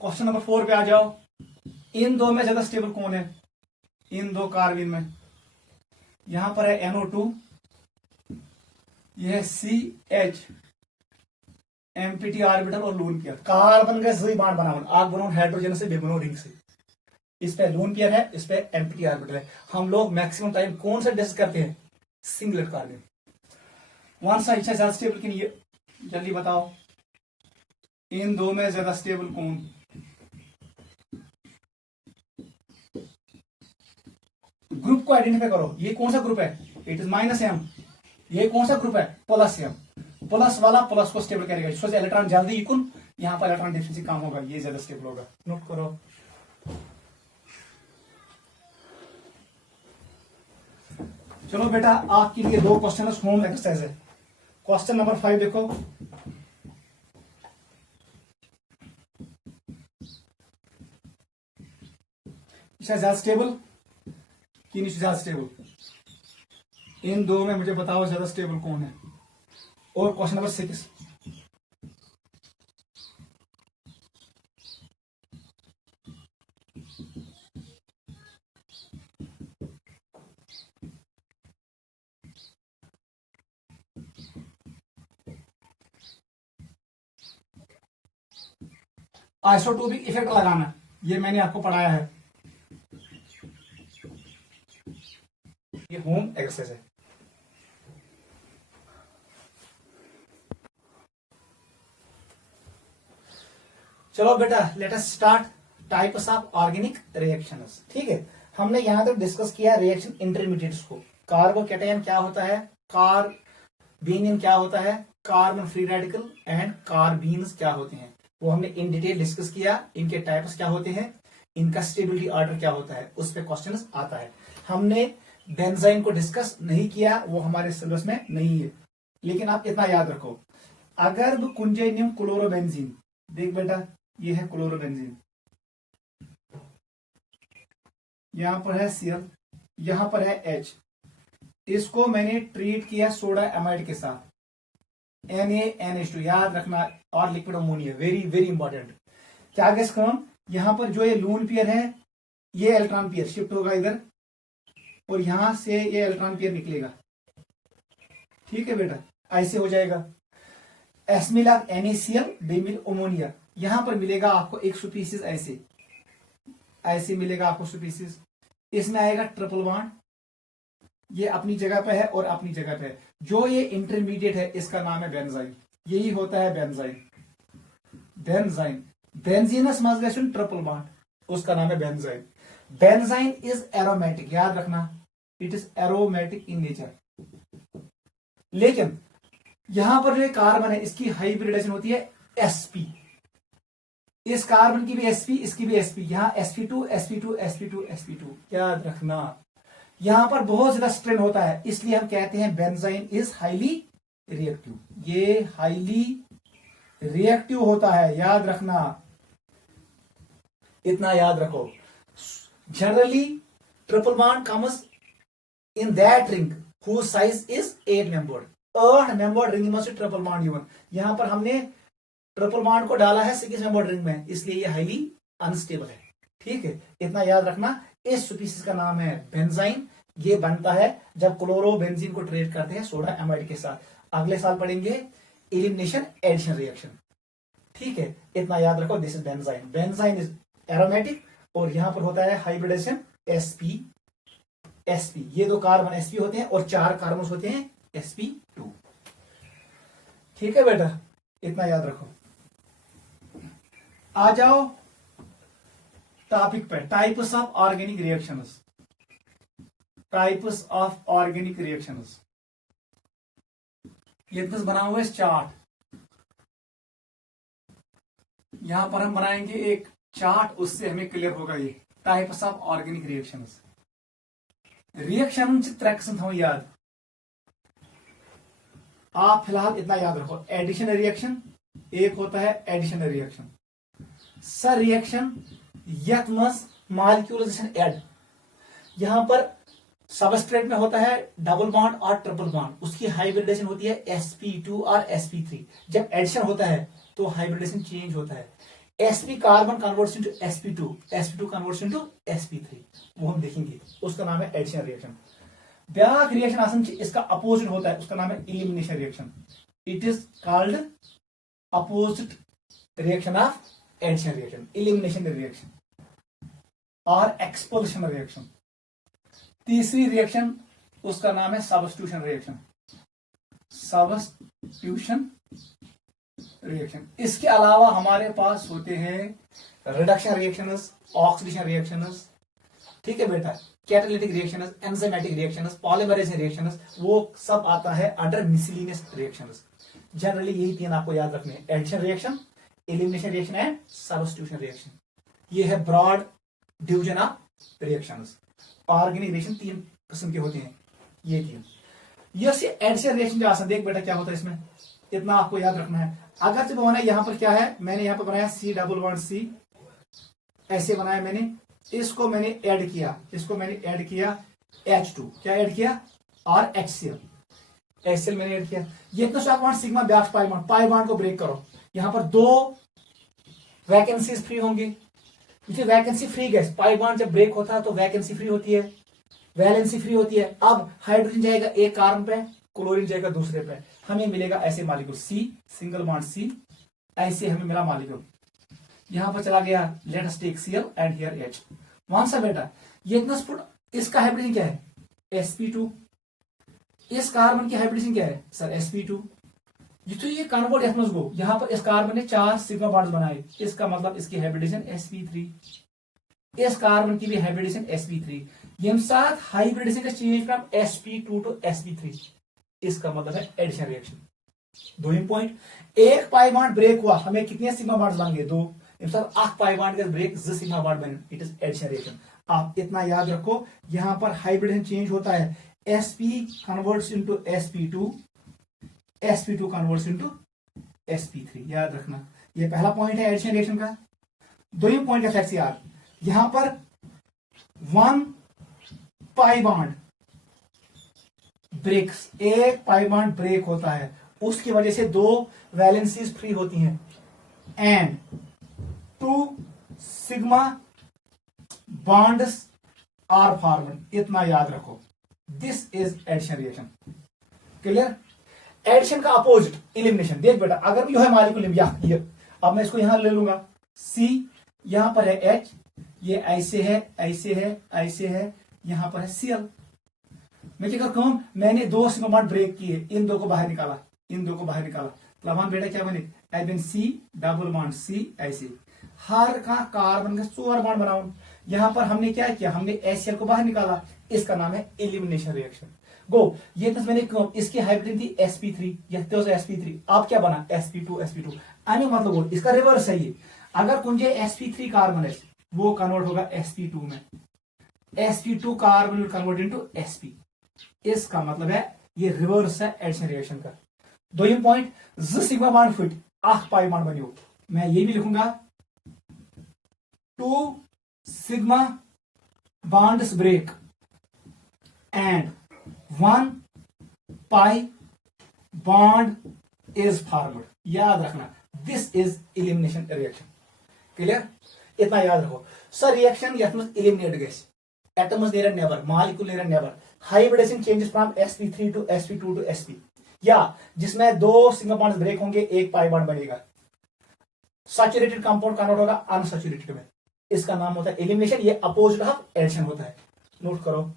क्वेश्चन नंबर 4 पे आ जाओ। इन दो में ज्यादा स्टेबल कौन है? इन दो कार्बिन में, यहां पर है NO2, यह है CH, एम्पिटी ऑर्बिटल और लोन पेयर, कार्बन का सही बांड बनाओ, आग बनाओ हाइड्रोजन से, बेबनो रिंग से, इस पे लोन पेयर है, इस पे एम्पिटी ऑर्बिटल है। हम लोग मैक्सिमम टाइम कौन सा डिस्कस करते हैं? Singlet carbene. वन सा अच्छा ज्यादा स्टेबल कि नहीं, जल्दी बताओ। इन दो में ज्यादा स्टेबल कौन? ग्रुप को आइडेंटिफाई करो, ये कौन सा ग्रुप है? It is -M। ये कौन सा ग्रुप है? +M। प्लस वाला प्लस को स्टेबल करेगा, इससे इलेक्ट्रॉन जल्दी इकुन, यहां पर इलेक्ट्रॉन डिफिशिएंसी कम होगा, ये ज्यादा स्टेबल होगा। नोट करो। चलो बेटा, आपके लिए 2 क्वेश्चन होम एक्सरसाइज है। क्वेश्चन नंबर 5 देखो। ज्यादा स्टेबल कि नहीं ज्यादा स्टेबल? इन दो में मुझे बताओ ज्यादा स्टेबल कौन है। और क्वेश्चन नंबर 6, आइसोटोपिक इफेक्ट लगाना, ये मैंने आपको पढ़ाया है, ये होम एक्सरसाइज है। चलो बेटा, let us start types of organic reactions. ठीक है, हमने यहां तक डिस्कस किया रिएक्शन इंटरमीडिएट्स को। कार्बोकैटायन क्या होता है, कार्बेनियन क्या होता है, कार्बन फ्री रेडिकल एंड कार्बीन्स क्या होते हैं, वो हमने इन डिटेल डिस्कस किया। इनके टाइप्स क्या होते हैं, इनका स्टेबिलिटी ऑर्डर क्या होता है, उस पर क्वेश्चन आता है। हमने बेंजाइन को डिस्कस नहीं किया, वो हमारे सिलेबस में नहीं है, लेकिन आप इतना याद रखो, अगर कुंजेनियम क्लोरोबेंजीन, देख बेटा ये है क्लोरोबेंजीन, यहां पर है Cl, यहां पर है H, इसको मैंने ट्रीट किया सोडा एमाइड के साथ, NaNH2, याद रखना, और liquid ammonia, very very important. क्या गेस करो, यहां पर जो ये लून पेयर है, ये इलेक्ट्रॉन पेयर शिफ्ट होगा इधर, और यहां से ये इलेक्ट्रॉन पेयर निकलेगा। ठीक है बेटा, ऐसे हो जाएगा। S mil of NaCl, B मिल अमोनिया, यहां पर मिलेगा आपको एक सुपीसीज, ऐसे ऐसे मिलेगा आपको सुपीसीज, इसमें आएगा ट्रिपल बॉन्ड, ये अपनी जगह पे है और अपनी जगह पे है। जो ये इंटरमीडिएट है इसका नाम है बेंजाइन, यही होता है बेंजाइन। बेंजाइन, बेंजीनस मजगेशन ट्रिपल बॉन्ड, उसका नाम है बेंजाइन। बेंजाइन इज एरोमेटिक, याद रखना, it is aromatic in nature. लेकिन यहां पर जो कार्बन है इसकी हाइब्रिडेशन होती है sp, इस कार्बन की भी sp, इसकी भी sp, यहां sp2 sp2 sp2 sp2, याद रखना। यहां पर बहुत ज्यादा स्ट्रेन होता है, इसलिए हम कहते हैं बेंजाइन इज हाईली रिएक्टिव, ये हाईली रिएक्टिव होता है, याद रखना, इतना याद रखो। Generally triple bond comes in that ring whose size is 8 membered, 8 membered ring में से ट्रिपल बॉन्ड यून। यहां पर हमने ट्रिपल बॉन्ड को डाला है 6 मेंबर्ड रिंग में, इसलिए ये हाईली अनस्टेबल है। ठीक है, इतना याद रखना। इस स्पीसीज का नाम है बेंजाइन। ये बनता है जब क्लोरोबेंजीन को ट्रीट करते हैं सोडा एमाइड के साथ। अगले साल पढ़ेंगे एलिमिनेशन एडिशन रिएक्शन। ठीक है, इतना याद रखो। This is benzene. Benzene is aromatic और यहां पर होता है हाइब्रिडेशन sp sp। ये 2 कार्बन sp होते हैं और 4 कार्बन होते हैं sp2। ठीक है बेटा, इतना याद रखो। आ जाओ टॉपिक पे, types of organic reactions. Types of organic reactions. ये बना हुआ है चार्ट। यहां पर हम बनाएंगे एक चार्ट, उससे हमें क्लियर होगा ये types of organic reactions. Reaction 3 किस्म थो याद। आप फिलहाल इतना याद रखो, एडिशन रिएक्शन एक होता है, एडिशन रिएक्शन स रिएक्शन यथ मस मॉलिक्यूल्स ऐड। यहां पर सबस्ट्रेट में होता है डबल बॉन्ड और ट्रिपल बॉन्ड, उसकी हाइब्रिडेशन होती है sp2 और sp3। जब एडिशन होता है तो हाइब्रिडेशन चेंज होता है, sp carbon converts into sp2, sp2 converts into sp3। वो हम देखेंगे, उसका नाम है एडिशन रिएक्शन। ब्याक रिएक्शन आसन इसका अपोजिट होता है, उसका नाम है elimination reaction. It is called opposite reaction of addition reaction, elimination reaction और एक्सपल्शन रिएक्शन। तीसरी रिएक्शन उसका नाम है सब्स्टिट्यूशन रिएक्शन, सब्स्टिट्यूशन रिएक्शन। इसके अलावा हमारे पास होते हैं रिडक्शन रिएक्शंस, ऑक्सीडेशन रिएक्शंस। ठीक है बेटा, catalytic reactions, enzymatic reactions, polymerase reactions, वो सब आता है अंडर मिसलिनियस रिएक्शंस। जनरली यही 3 आपको याद रखने हैं, addition reaction, elimination reaction and substitution reaction. ये है broad division of reactions. Organic reaction 3 किस्म के होते हैं, ये 3। ये एडिशन रिएक्शन जो आसान, देख बेटा क्या होता है इसमें, इतना आपको याद रखना है। अगर जब बनाया यहां पर क्या है, मैंने यहां पर बनाया C डबल बॉन्ड C, ऐसे बनाया मैंने, इसको मैंने ऐड किया, इसको मैंने ऐड किया H2, क्या ऐड किया, और HCl, HCl मैंने ऐड किया। ये इतना short bond sigma back pi bond, pi bond को ब्रेक करो। यहां पर 2 वैकेंसीज फ्री होंगी, क्योंकि vacancy free gas, pi bond जब ब्रेक होता है तो वैकेंसी फ्री होती है, वैलेंसी फ्री होती है। अब हाइड्रोजन जाएगा एक कार्बन पे, क्लोरीन जाएगा दूसरे पे, हमें मिलेगा ऐसे molecule C, single bond C, ऐसे हमें मिला मॉलिक्यूल। यहां पर चला गया, let us take Cl and here H। One सा बेटा, ये इतना स्पुट, इसका हाइब्रिडेशन क्या है, sp2। इस कार्बन की हाइब्रिडेशन क्या है सर, sp2। तो ये कन्वर्ट एफ गो, यहां पर इस कार्बन ने 4 सिग्मा बॉन्ड्स बनाए, इसका मतलब इसकी हाइब्रिडेशन sp3। इस कार्बन की भी हाइब्रिडेशन sp3। यम साथ हाइब्रिडेशन का change from sp2 to sp3, इसका मतलब है एडिशन रिएक्शन। 2 पॉइंट, एक पाई बॉन्ड ब्रेक हुआ, हमें कितने सिग्मा बॉन्ड्स बन गए, 2। अख पाई बॉन्ड का ब्रेक 2 सिग्मा बॉन्ड बने, इट इज एडिशन रिएक्शन। आप इतना याद रखो, यहां पर हाइब्रिडेशन चेंज होता है, sp converts into sp2, sp2 converts into sp3, याद रखना। ये पहला पॉइंट है एडिशन रिएक्शन का। 2 पॉइंट इफेक्ट्स यार, यहां पर 1 पाई बॉन्ड ब्रेक्स, एक पाई बॉन्ड ब्रेक होता है, उसकी वजह से 2 वैलेंसीज फ्री होती हैं and 2 sigma bonds are formed. इतना याद रखो, this is addition reaction. Clear? Addition का अपोजिट एलिमिनेशन। देख बेटा, अगर यह है मॉलिक्यूल ये, अब मैं इसको यहां ले लूंगा, C, यहां पर है H, ये ऐसे है, ऐसे है, ऐसे है, यहां पर है Cl। मैं क्या करता हूं, मैंने 2 सिग्मा बॉन्ड ब्रेक किए, इन 2 को बाहर निकाला, इन 2 को बाहर निकाला, मतलब बेटा क्या बने, C डबल बॉन्ड C, ऐसे हर का कार्बन का 4 बॉन्ड बनाऊं। यहां पर हमने क्या किया, हमने HCl को बाहर निकाला, इसका नाम है एलिमिनेशन रिएक्शन। गो, ये तो मैंने इसकी हाइब्रिड थी sp3, sp3, अब क्या बना, sp2। आने मतलब वो इसका रिवर्स है ये, अगर कुंजे sp3 कार्बन है वो कन्वर्ट होगा sp2 में, sp2 carbon will convert into sp। इसका मतलब है ये रिवर्स है एडिशन रिएक्शन का। 2 पॉइंट, सिग्मा बॉन्ड फिट, आख पाई बॉन्ड बनियो, मैं ये भी लिखूंगा 2 sigma bonds break and 1 pi bond is formed. याद रखना, this is elimination reaction. Clear, इतना याद रखो। सर रिएक्शन यथ मज एलिमिनेट गस, एटम्स नेरन नेबर, मॉलिक्यूल नेरन neighbour, hybridisation changes from sp3 to sp2 to sp, या जिसमें दो सिग्मा बॉन्ड्स ब्रेक होंगे, एक पाई बॉन्ड बनेगा, सैचुरेटेड कंपाउंड कन्वर्ट होगा अनसैचुरेटेड में, इसका नाम होता है एलिमिनेशन। ये अपोजिट ऑफ एडिशन होता है। नोट करो,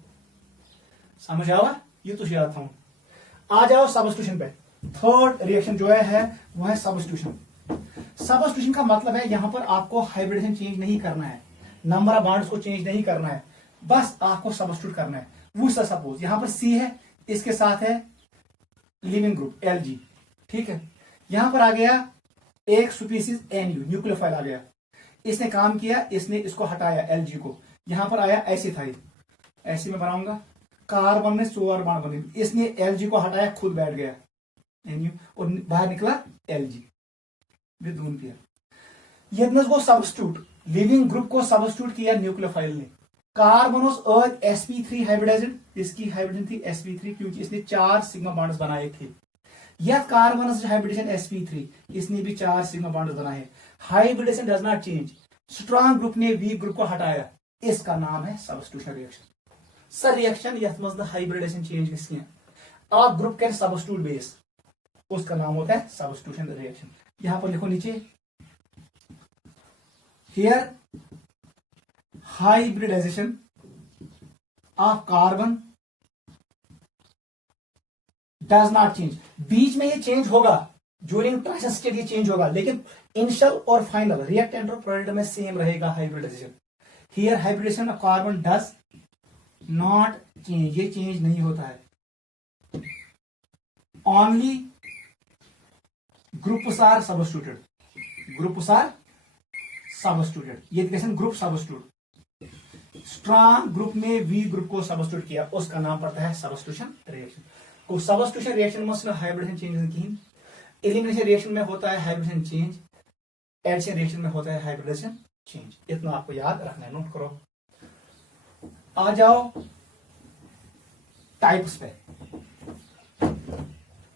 समझ आवा, ये तो याद था। आ जाओ सब्स्टिट्यूशन पे। थर्ड रिएक्शन जो है वो है सब्स्टिट्यूशन। सब्स्टिट्यूशन का मतलब है यहां पर आपको हाइब्रिडेशन चेंज नहीं करना है, नंबर ऑफ बॉन्ड्स को चेंज नहीं करना है, बस आपको सब्स्टिट्यूट करना है। वो सपोज यहां पर सी है, इसके साथ है लिविंग ग्रुप Lg, ठीक है। यहां पर आ गया एक स्पीसीज Nu, न्यूक्लियोफाइल आ गया, इसने काम किया, इसने इसको हटाया Lg को, यहां पर आया एसिथाइल, ऐसे में बनाऊंगा, कार्बन में 4 बॉन्ड बने, इसने Lg को हटाया, खुद बैठ गया Nu और बाहर निकला Lg विद लून पेयर। यदि को सब्स्टिट्यूट, लिविंग ग्रुप को सब्स्टिट्यूट किया न्यूक्लियोफाइल ने, कार्बोनोस अर्थ sp3 हाइब्रिडाइजेड, इसकी हाइब्रिडेशन थी sp3 क्योंकि इसने 4 सिग्मा बॉन्ड्स बनाए थे। यह कार्बोनस हाइब्रिडेशन sp3, इसने भी 4 सिग्मा बॉन्ड्स बनाए। Hybridisation does not change, strong group ने वीक ग्रुप को हटाया, इसका नाम है सब्स्टिट्यूशन रिएक्शन। सर रिएक्शन यथ मज हाइब्रिडेशन चेंज गई, आप ग्रुप कर सब्स्टिट्यूट बेस, उसका नाम होता है सब्स्टिट्यूशन रिएक्शन। यहां पर लिखो नीचे, here hybridisation of carbon does not change. बीच में ये चेंज होगा, ड्यूरिंग ट्रांजिशन स्टेट ये चेंज होगा, लेकिन इनिशियल और फाइनल रिएक्टेंट और प्रोडक्ट में सेम रहेगा hybridisation. Here hybridisation of carbon does not change, ये चेंज नहीं होता है। Only groups are substituted, groups are substituted, ये ग्रुप सब्स्टिट्यूट। स्ट्रॉन्ग ग्रुप ने वीक ग्रुप को सब्स्टिट्यूट किया, उसका नाम पड़ता है सब्स्टिट्यूशन रिएक्शन। को सब्स्टिट्यूशन रिएक्शन में हाइब्रिडेशन चेंज नहीं, एलिमिनेशन रिएक्शन में होता है हाइब्रिडेशन चेंज, एडिशन रिएक्शन में होता है हाइब्रिडेशन चेंज। इतना आपको याद रखना है, नोट करो। आ जाओ टाइप्स पे।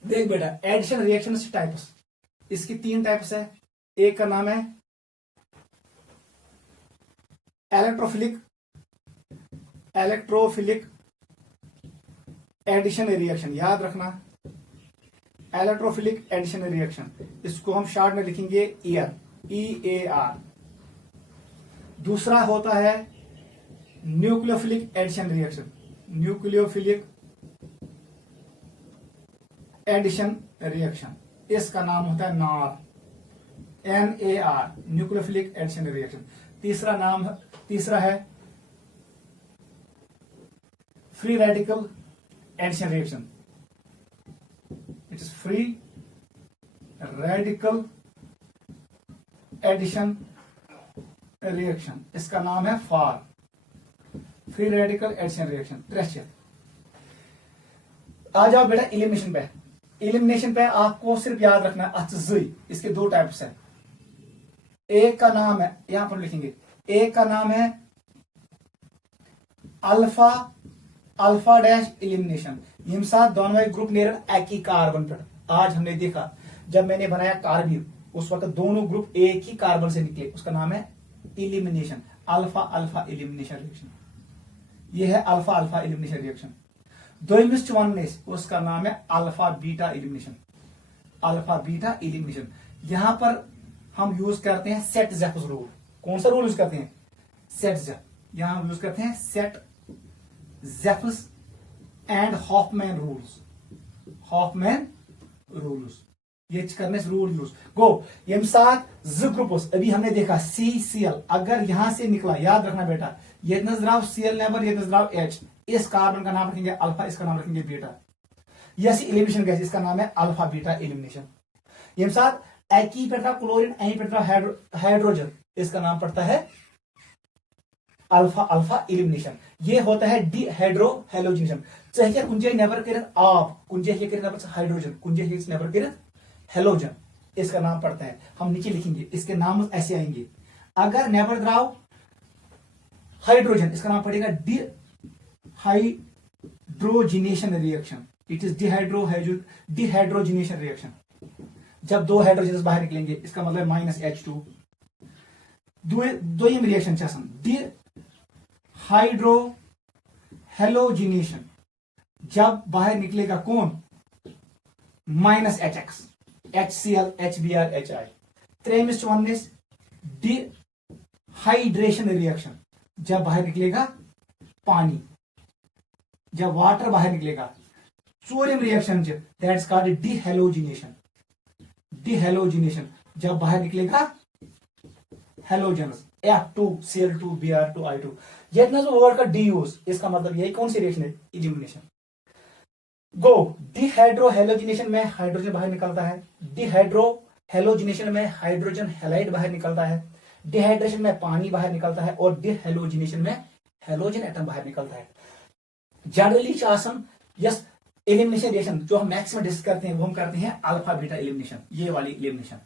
देख बेटा, एडिशन रिएक्शन से टाइप्स, इसकी 3 टाइप्स है। एक का नाम है इलेक्ट्रोफिलिक एडिशन रिएक्शन, याद रखना, इलेक्ट्रोफिलिक एडिशन रिएक्शन, इसको हम शॉर्ट में लिखेंगे EAR। दूसरा होता है nucleophilic addition reaction, nucleophilic addition reaction, इसका नाम होता है NAR, न्यूक्लियोफिलिक एडिशन रिएक्शन। तीसरा है free radical addition reaction, it is free radical addition reaction, इसका नाम है फ्री रेडिकल एडिशन रिएक्शन। आ जाओ बेटा एलिमिनेशन पे। एलिमिनेशन पे आपको सिर्फ याद रखना है अचजी, इसके 2 टाइप्स है। एक का नाम है, यहां पर लिखेंगे, एक का नाम है अल्फा डैश एलिमिनेशन, यम साथ दोनों ग्रुप नेरन एक ही कार्बन पर। आज हमने देखा जब मैंने बनाया कार्बिल, उस वक्त दोनों ग्रुप एक ही कार्बन से निकले, उसका नाम है एलिमिनेशन, अल्फा एलिमिनेशन रिएक्शन। यह है अल्फा एलिमिनेशन रिएक्शन। दोइमिस्ट वन, उसका नाम है अल्फा बीटा एलिमिनेशन, यहां पर हम यूज करते हैं सेट ज़ेफ़स रूल। कौन सा रूल यूज करते हैं? सेट ज़ेफ़। यहां हम यूज करते हैं सेट ज़ेफ़स एंड हॉफमैन रूल्स, ये करने से रूल यूज गो। यम साथ ज ग्रुप्स, अभी हमने देखा CCl, अगर यहां से निकला, याद रखना बेटा, ये नजराव Cl नेबर, ये नजराव H, इस कार्बन का नाम रखेंगे अल्फा, इसका नाम रखेंगे बीटा। यस एलिमिनेशन गैस, इसका नाम है अल्फा बीटा एलिमिनेशन। यम साथ एक ही पेट्रा क्लोरीन, एक पेट्रा हाइड्रोजन, इसका नाम पड़ता है अल्फा एलिमिनेशन। ये होता है डिहाइड्रो हेलोजिनेशन। चाहे कुंजे नेबर कर आब, कुंजे नेबर हाइड्रोजन, कुंजे नेबर कर हेलोजन, इसका नाम पड़ता है, हम नीचे लिखेंगे, इसके नाम ऐसे आएंगे। अगर नेबर द्राव हाइड्रोजन, इसका नाम पड़ेगा dehydrogenation reaction, it is dehydrogenation reaction. जब दो हाइड्रोजन बाहर निकलेंगे इसका मतलब -H2। दोयम रिएक्शन डिहाइड्रो हेलोजिनेशन, जब बाहर निकलेगा कौन -HX, HCl, HBr, HI। त्रेमिस डिहाइड्रेशन रिएक्शन, जब बाहर निकलेगा पानी, जब वाटर बाहर निकलेगा। चोरियम reaction that's called dehalogenation. Dehalogenation, जब बाहर निकलेगा हेलोजन्स F2Cl2 Br2 I2। जितना जो वर्ड का डी यूज, इसका मतलब यही कौन सी रिएक्शन है, इल्यूमिनेशन। गो डिहाइड्रो हेलोजिनेशन में हाइड्रोजन बाहर निकलता है, डिहाइड्रो हेलोजिनेशन में हाइड्रोजन हैलाइड बाहर निकलता है, डिहाइड्रेशन में पानी बाहर निकलता है और डिहेलोजिनेशन में हेलोजन एटम बाहर निकलता है। जनरली चासन यस एलिमिनेशन रिएक्शन जो हम मैक्सिमम डिस्कस करते हैं वो हम करते हैं अल्फा बीटा एलिमिनेशन, ये वाली एलिमिनेशन।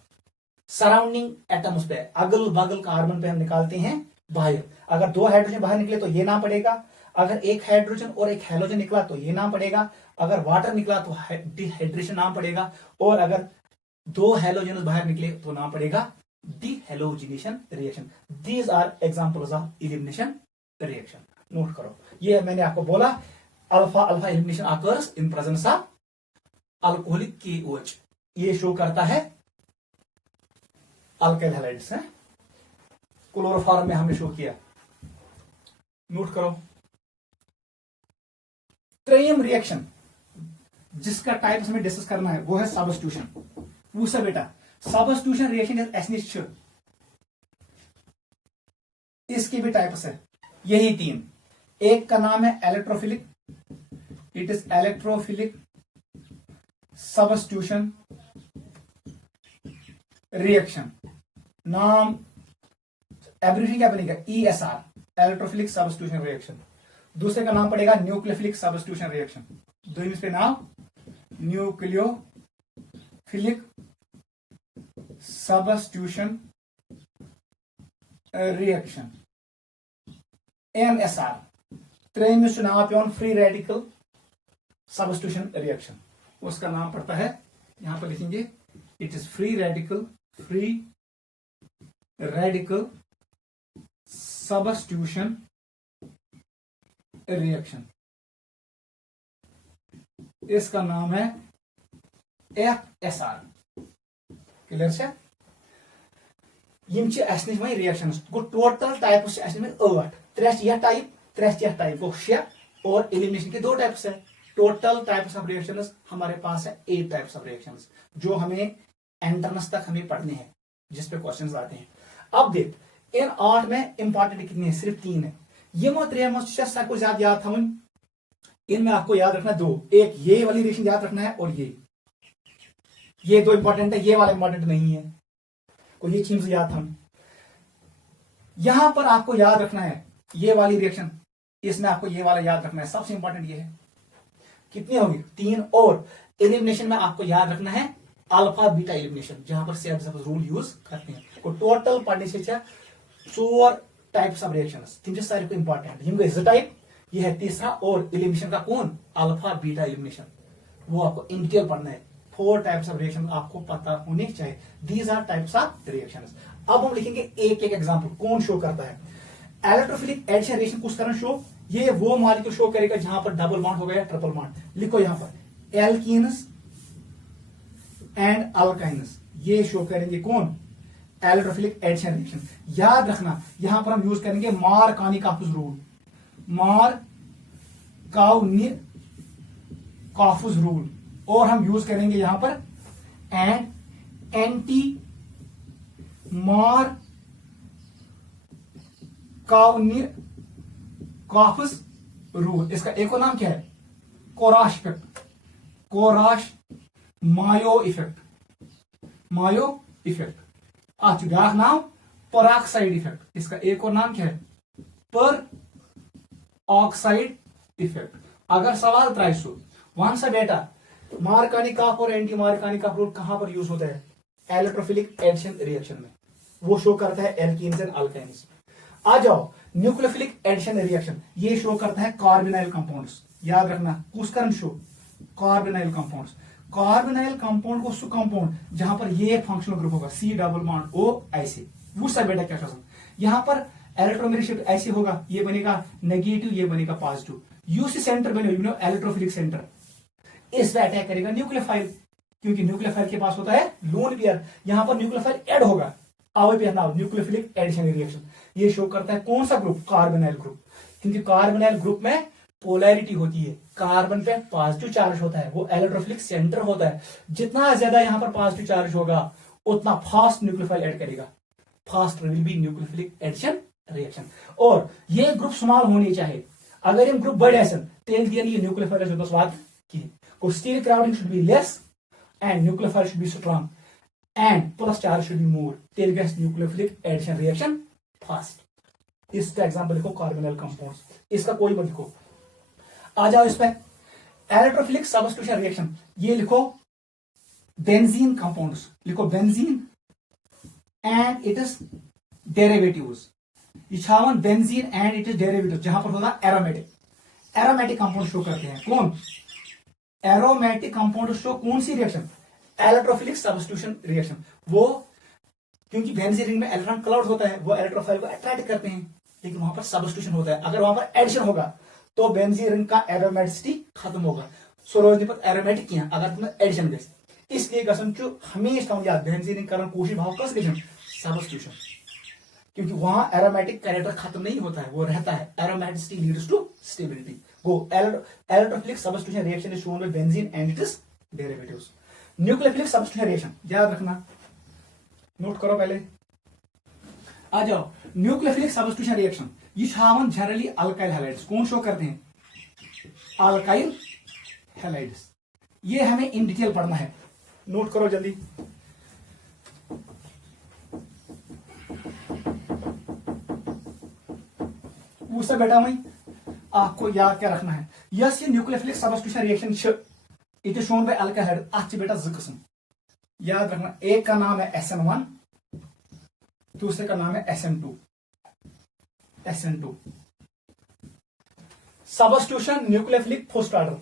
सराउंडिंग एटम्स पे, अगल बगल कार्बन पे हम निकालते हैं बाहर। अगर दो हाइड्रोजन बाहर निकले तो ये नाम पड़ेगा, अगर एक हाइड्रोजन और एक हेलोजन निकला तो ये नाम पड़ेगा, अगर वाटर निकला तो डिहाइड्रेशन नाम पड़ेगा, और अगर दो हेलोजन बाहर निकले तो नाम पड़ेगा dehalogenation reaction. These are examples of elimination reaction. Note करो, ये मैंने आपको बोला alpha alpha elimination occurs in presence of alcoholic KOH। ये शो करता है अल्काइल हैलाइड्स है, क्लोरोफॉर्म में हमने शो किया। नोट करो, त्रियम रिएक्शन जिसका टाइप हमें डिस्कस करना है वो है सबस्टिट्यूशन। पूछा बेटा सबस्टिट्यूशन रिएक्शन इसके भी टाइप्स है, यही तीन। एक का नाम है electrophilic, it is electrophilic substitution reaction. नाम एब्रिविएशन क्या बनेगा, ESR, इलेक्ट्रोफिलिक सबस्टिट्यूशन रिएक्शन। दूसरे का नाम पड़ेगा न्यूक्लियोफिलिक सबस्टिट्यूशन रिएक्शन। दो इसके नाम न्यूक्लियोफिलिक सबस्टिट्यूशन रिएक्शन, NSR। त्रेमिस नाम पे फ्री रेडिकल सबस्टिट्यूशन रिएक्शन, उसका नाम पड़ता है, यहां पर लिखेंगे it is free radical substitution reaction. इसका नाम है FSR। क्लियर से रिएक्शन गो टोटल टाइप 8, 3 टाइप 3 टाइप गो 6, और एलिमिनेशन के 2 टाइप्स है। टोटल टाइप्स ऑफ रिएक्शंस हमारे पास है 8 टाइप्स ऑफ रिएक्शंस जो हमें एंट्रेंस तक हमें पढ़ने हैं, जिस पे क्वेश्चंस आते हैं। अब देख इन 8 में इंपॉर्टेंट कितने हैं, सिर्फ 3 है। ये को ज्यादा याद था, इनमें आपको याद रखना 2, एक ये वाली रिएक्शन याद रखना है और ये 2 इंपॉर्टेंट है, ये वाला इंपॉर्टेंट नहीं है, को ये चीज याद था। यहां पर आपको याद रखना है ये वाली रिएक्शन, इसमें आपको ये वाला याद रखना है, सबसे इंपॉर्टेंट ये है। कितनी होगी, 3। और एलिमिनेशन में आपको याद रखना है अल्फा बीटा एलिमिनेशन, जहां पर सेट रूल यूज करते हैं। को टोटल पढ़ने से 4 टाइप्स ऑफ रिएक्शंस, तीन सारे को इंपॉर्टेंट हम गए टाइप, ये है तीसरा, और एलिमिनेशन का कौन, अल्फा बीटा एलिमिनेशन, वो आपको इन डिटेल पढ़ना है। 4 टाइप्स ऑफ रिएक्शन आपको पता होने चाहिए। These are types of reactions. अब हम लिखेंगे एक एक एग्जांपल कौन शो करता है। इलेक्ट्रोफिलिक एडिशन रिएक्शन कुछ कारण शो, ये वो मॉलिक्यूल शो करेगा जहां पर डबल बॉन्ड हो गया, ट्रिपल बॉन्ड। लिखो यहां पर एल्कीन्स एंड अल्काइन्स, ये शो करेंगे कौन, इलेक्ट्रोफिलिक एडिशन रिएक्शन। याद रखना यहां पर हम यूज करेंगे मार्कानिकॉफुस रूल, मार्कानिकॉफुस रूल, और हम यूज करेंगे यहां पर एंटी मार्कानिकॉफुस रूल। इसका एक और नाम क्या है, कोराश इफेक्ट, कोराश मायो इफेक्ट। आज ब्याक नाम पराक्साइड इफेक्ट, इसका एक और नाम क्या है, पर ऑक्साइड इफेक्ट। अगर सवाल त्राइसो वन सा बेटा मार्कानिकॉफ और एंटी मार्कानिकॉफ रूल कहां पर यूज होता है, इलेक्ट्रोफिलिक एडिशन रिएक्शन में, वो शो करता है एल्कीन्स एंड अल्काइन्स। आ जाओ न्यूक्लियोफिलिक एडिशन रिएक्शन, ये शो करता है कार्बोनाइल कंपाउंड्स। याद रखना कुछ कारण show, carbonyl compounds. Carbonyl compound को सु कंपाउंड जहां पर ये फंक्शनल ग्रुप होगा C डबल बॉन्ड O ऐसे वो सब बेटा क्या यहां पर इलेक्ट्रोमेरिक शिफ्ट ऐसे होगा, ये बनेगा नेगेटिव, ये बनेगा पॉजिटिव। यूसी सेंटर बनेगा इलेक्ट्रोफिलिक सेंटर, इस पे अटैक करेगा न्यूक्लियोफाइल, क्योंकि न्यूक्लियोफाइल के पास होता है लोन पेयर, यहां पर न्यूक्लियोफाइल ऐड होगा, आवे पे नाउ न्यूक्लियोफिलिक एडिशन रिएक्शन। ये शो करता है कौन सा ग्रुप, कार्बोनाइल ग्रुप, क्योंकि कार्बोनाइल ग्रुप में पोलैरिटी होती है, कार्बन पे पॉजिटिव चार्ज होता है, वो इलेक्ट्रोफिलिक सेंटर होता है। जितना ज्यादा यहां पर पॉजिटिव चार्ज होगा उतना फास्ट न्यूक्लियोफाइल ऐड करेगा, fast will be nucleophilic addition reaction. और ये ग्रुप स्मॉल होने चाहिए, अगर यम ग्रुप बड़ आसन तेल दियन ये न्यूक्लियोफाइल जो वात कहीं को steric crowding should be less and nucleophile should be strong and plus charge should be more, तेल गैस न्यूक्लियोफिलिक एडिशन रिएक्शन फास्ट। इसका एग्जांपल लिखो कार्बोनाइल कंपाउंड्स, इसका कोई मत लिखो। आ जाओ इस पे इलेक्ट्रोफिलिक सब्स्टिट्यूशन रिएक्शन, ये लिखो बेंजीन कंपाउंड्स, लिखो benzene and it is derivatives, ये benzene and it is derivative, जहां पर होगा एरोमेटिक, एरोमेटिक कंपाउंड शो करते हैं कौन, एरोमेटिक कंपाउंड शो कौन सी रिएक्शन, इलेक्ट्रोफिलिक सब्स्टिट्यूशन रिएक्शन। वो क्योंकि बेंजीन रिंग में इलेक्ट्रॉन क्लाउड होता है, वो इलेक्ट्रोफाइल को अट्रैक्ट करते हैं, लेकिन वहां पर सब्स्टिट्यूशन होता है, अगर वहां पर एडिशन होगा तो बेंजीन रिंग का एरोमेटिसिटी खत्म होगा, सो रोज पे एरोमेटिक किया अगर तुम एडिशन गई, इसलिए गसन हमेशा याद बेंजीन रिंग करना कोशिश भाव कस गई सब्स्टिट्यूशन, क्योंकि वहां एरोमेटिक कैरेक्टर खत्म नहीं होता है, वो रहता है, aromaticity leads to stability. Go electrophilic substitution reaction is shown by benzene and its derivatives. Nucleophilic substitution reaction याद रखना, नोट करो पहले, आ जाओ। न्यूक्लियोफिलिक सब्स्टिट्यूशन रिएक्शन ये जनरली अल्काइल हैलाइड्स, कौन शो करते हैं, अल्काइल हैलाइड्स, ये हमें इन डिटेल पढ़ना है, नोट करो जल्दी। उससे बेटा मैं आपको याद क्या रखना है, यस ये nucleophilic substitution reaction it is shown bye alkyl halide, अच्छे बेटा दो किस्म याद रखना, एक का नाम है SN1, दूसरे का नाम है SN2। Substitution nucleophilic first order,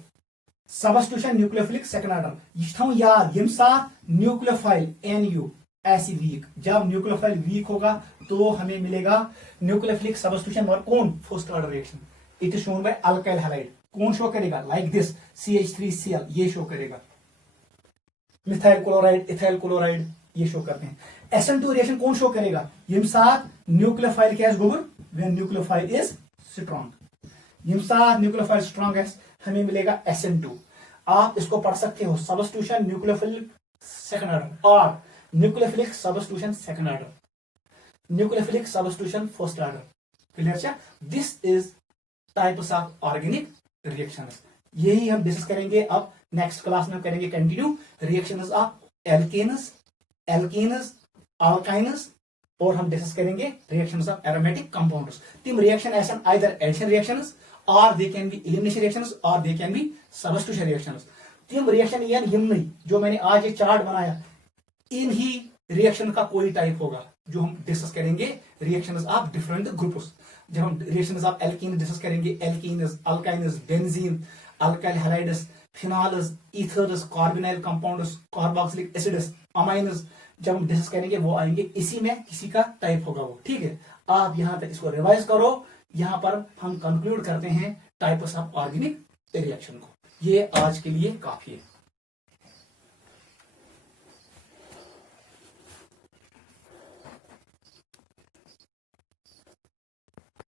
substitution nucleophilic second order, ये याद यम साथ न्यूक्लियोफाइल NU ऐसी वीक, जब न्यूक्लियोफाइल वीक होगा तो हमें मिलेगा न्यूक्लियोफिलिक सब्स्टिट्यूशन और कौन first order reaction, it is shown bye alkyl halide, कौन शो करेगा लाइक दिस CH3Cl, ये शो करेगा, मिथाइल क्लोराइड, इथाइल क्लोराइड ये शो करते हैं। SN2 रिएक्शन कौन शो करेगा, यम साथ न्यूक्लियोफाइल क्या गोबर, व्हेन न्यूक्लियोफाइल इज स्ट्रांग, यम साथ न्यूक्लियोफाइल स्ट्रांग है हमें मिलेगा SN2। आप इसको पढ़ सकते हो सब्स्टिट्यूशन न्यूक्लियोफिलिक सेकंड ऑर्डर और nucleophilic substitution second order, nucleophilic substitution first order, clear है। This is types of organic reactions, यही हम डिस्कस करेंगे अब नेक्स्ट क्लास में, करेंगे continue reactions of alkanes, alkenes, alkynes, और हम डिस्कस करेंगे रिएक्शंस ऑफ एरोमेटिक कंपाउंड्स। तिम रिएक्शन ऐसा आइदर एडिशन रिएक्शंस और they can be elimination reactions और they can be substitution reactions. तिम रिएक्शन यानी हिम नहीं, जो मैंने आज ये चार्ट बनाया, इन ही रिएक्शन का कोई टाइप होगा जो हम डिस्कस करेंगे रिएक्शंस ऑफ डिफरेंट ग्रुप्स। जब हम रिएक्शंस ऑफ एल्कीन डिस्कस करेंगे, alkenes, alkynes, benzene, alkyl halides, phenols, ethers, carbonyl compounds, carboxylic acids, amines, जब हम डिस्कस करेंगे वो आएंगे, इसी में किसी का टाइप होगा वो, ठीक है। आप यहां तक इसको रिवाइज करो, यहां पर हम कंक्लूड करते हैं टाइप्स ऑफ ऑर्गेनिक रिएक्शन को। ये आज के लिए काफी है।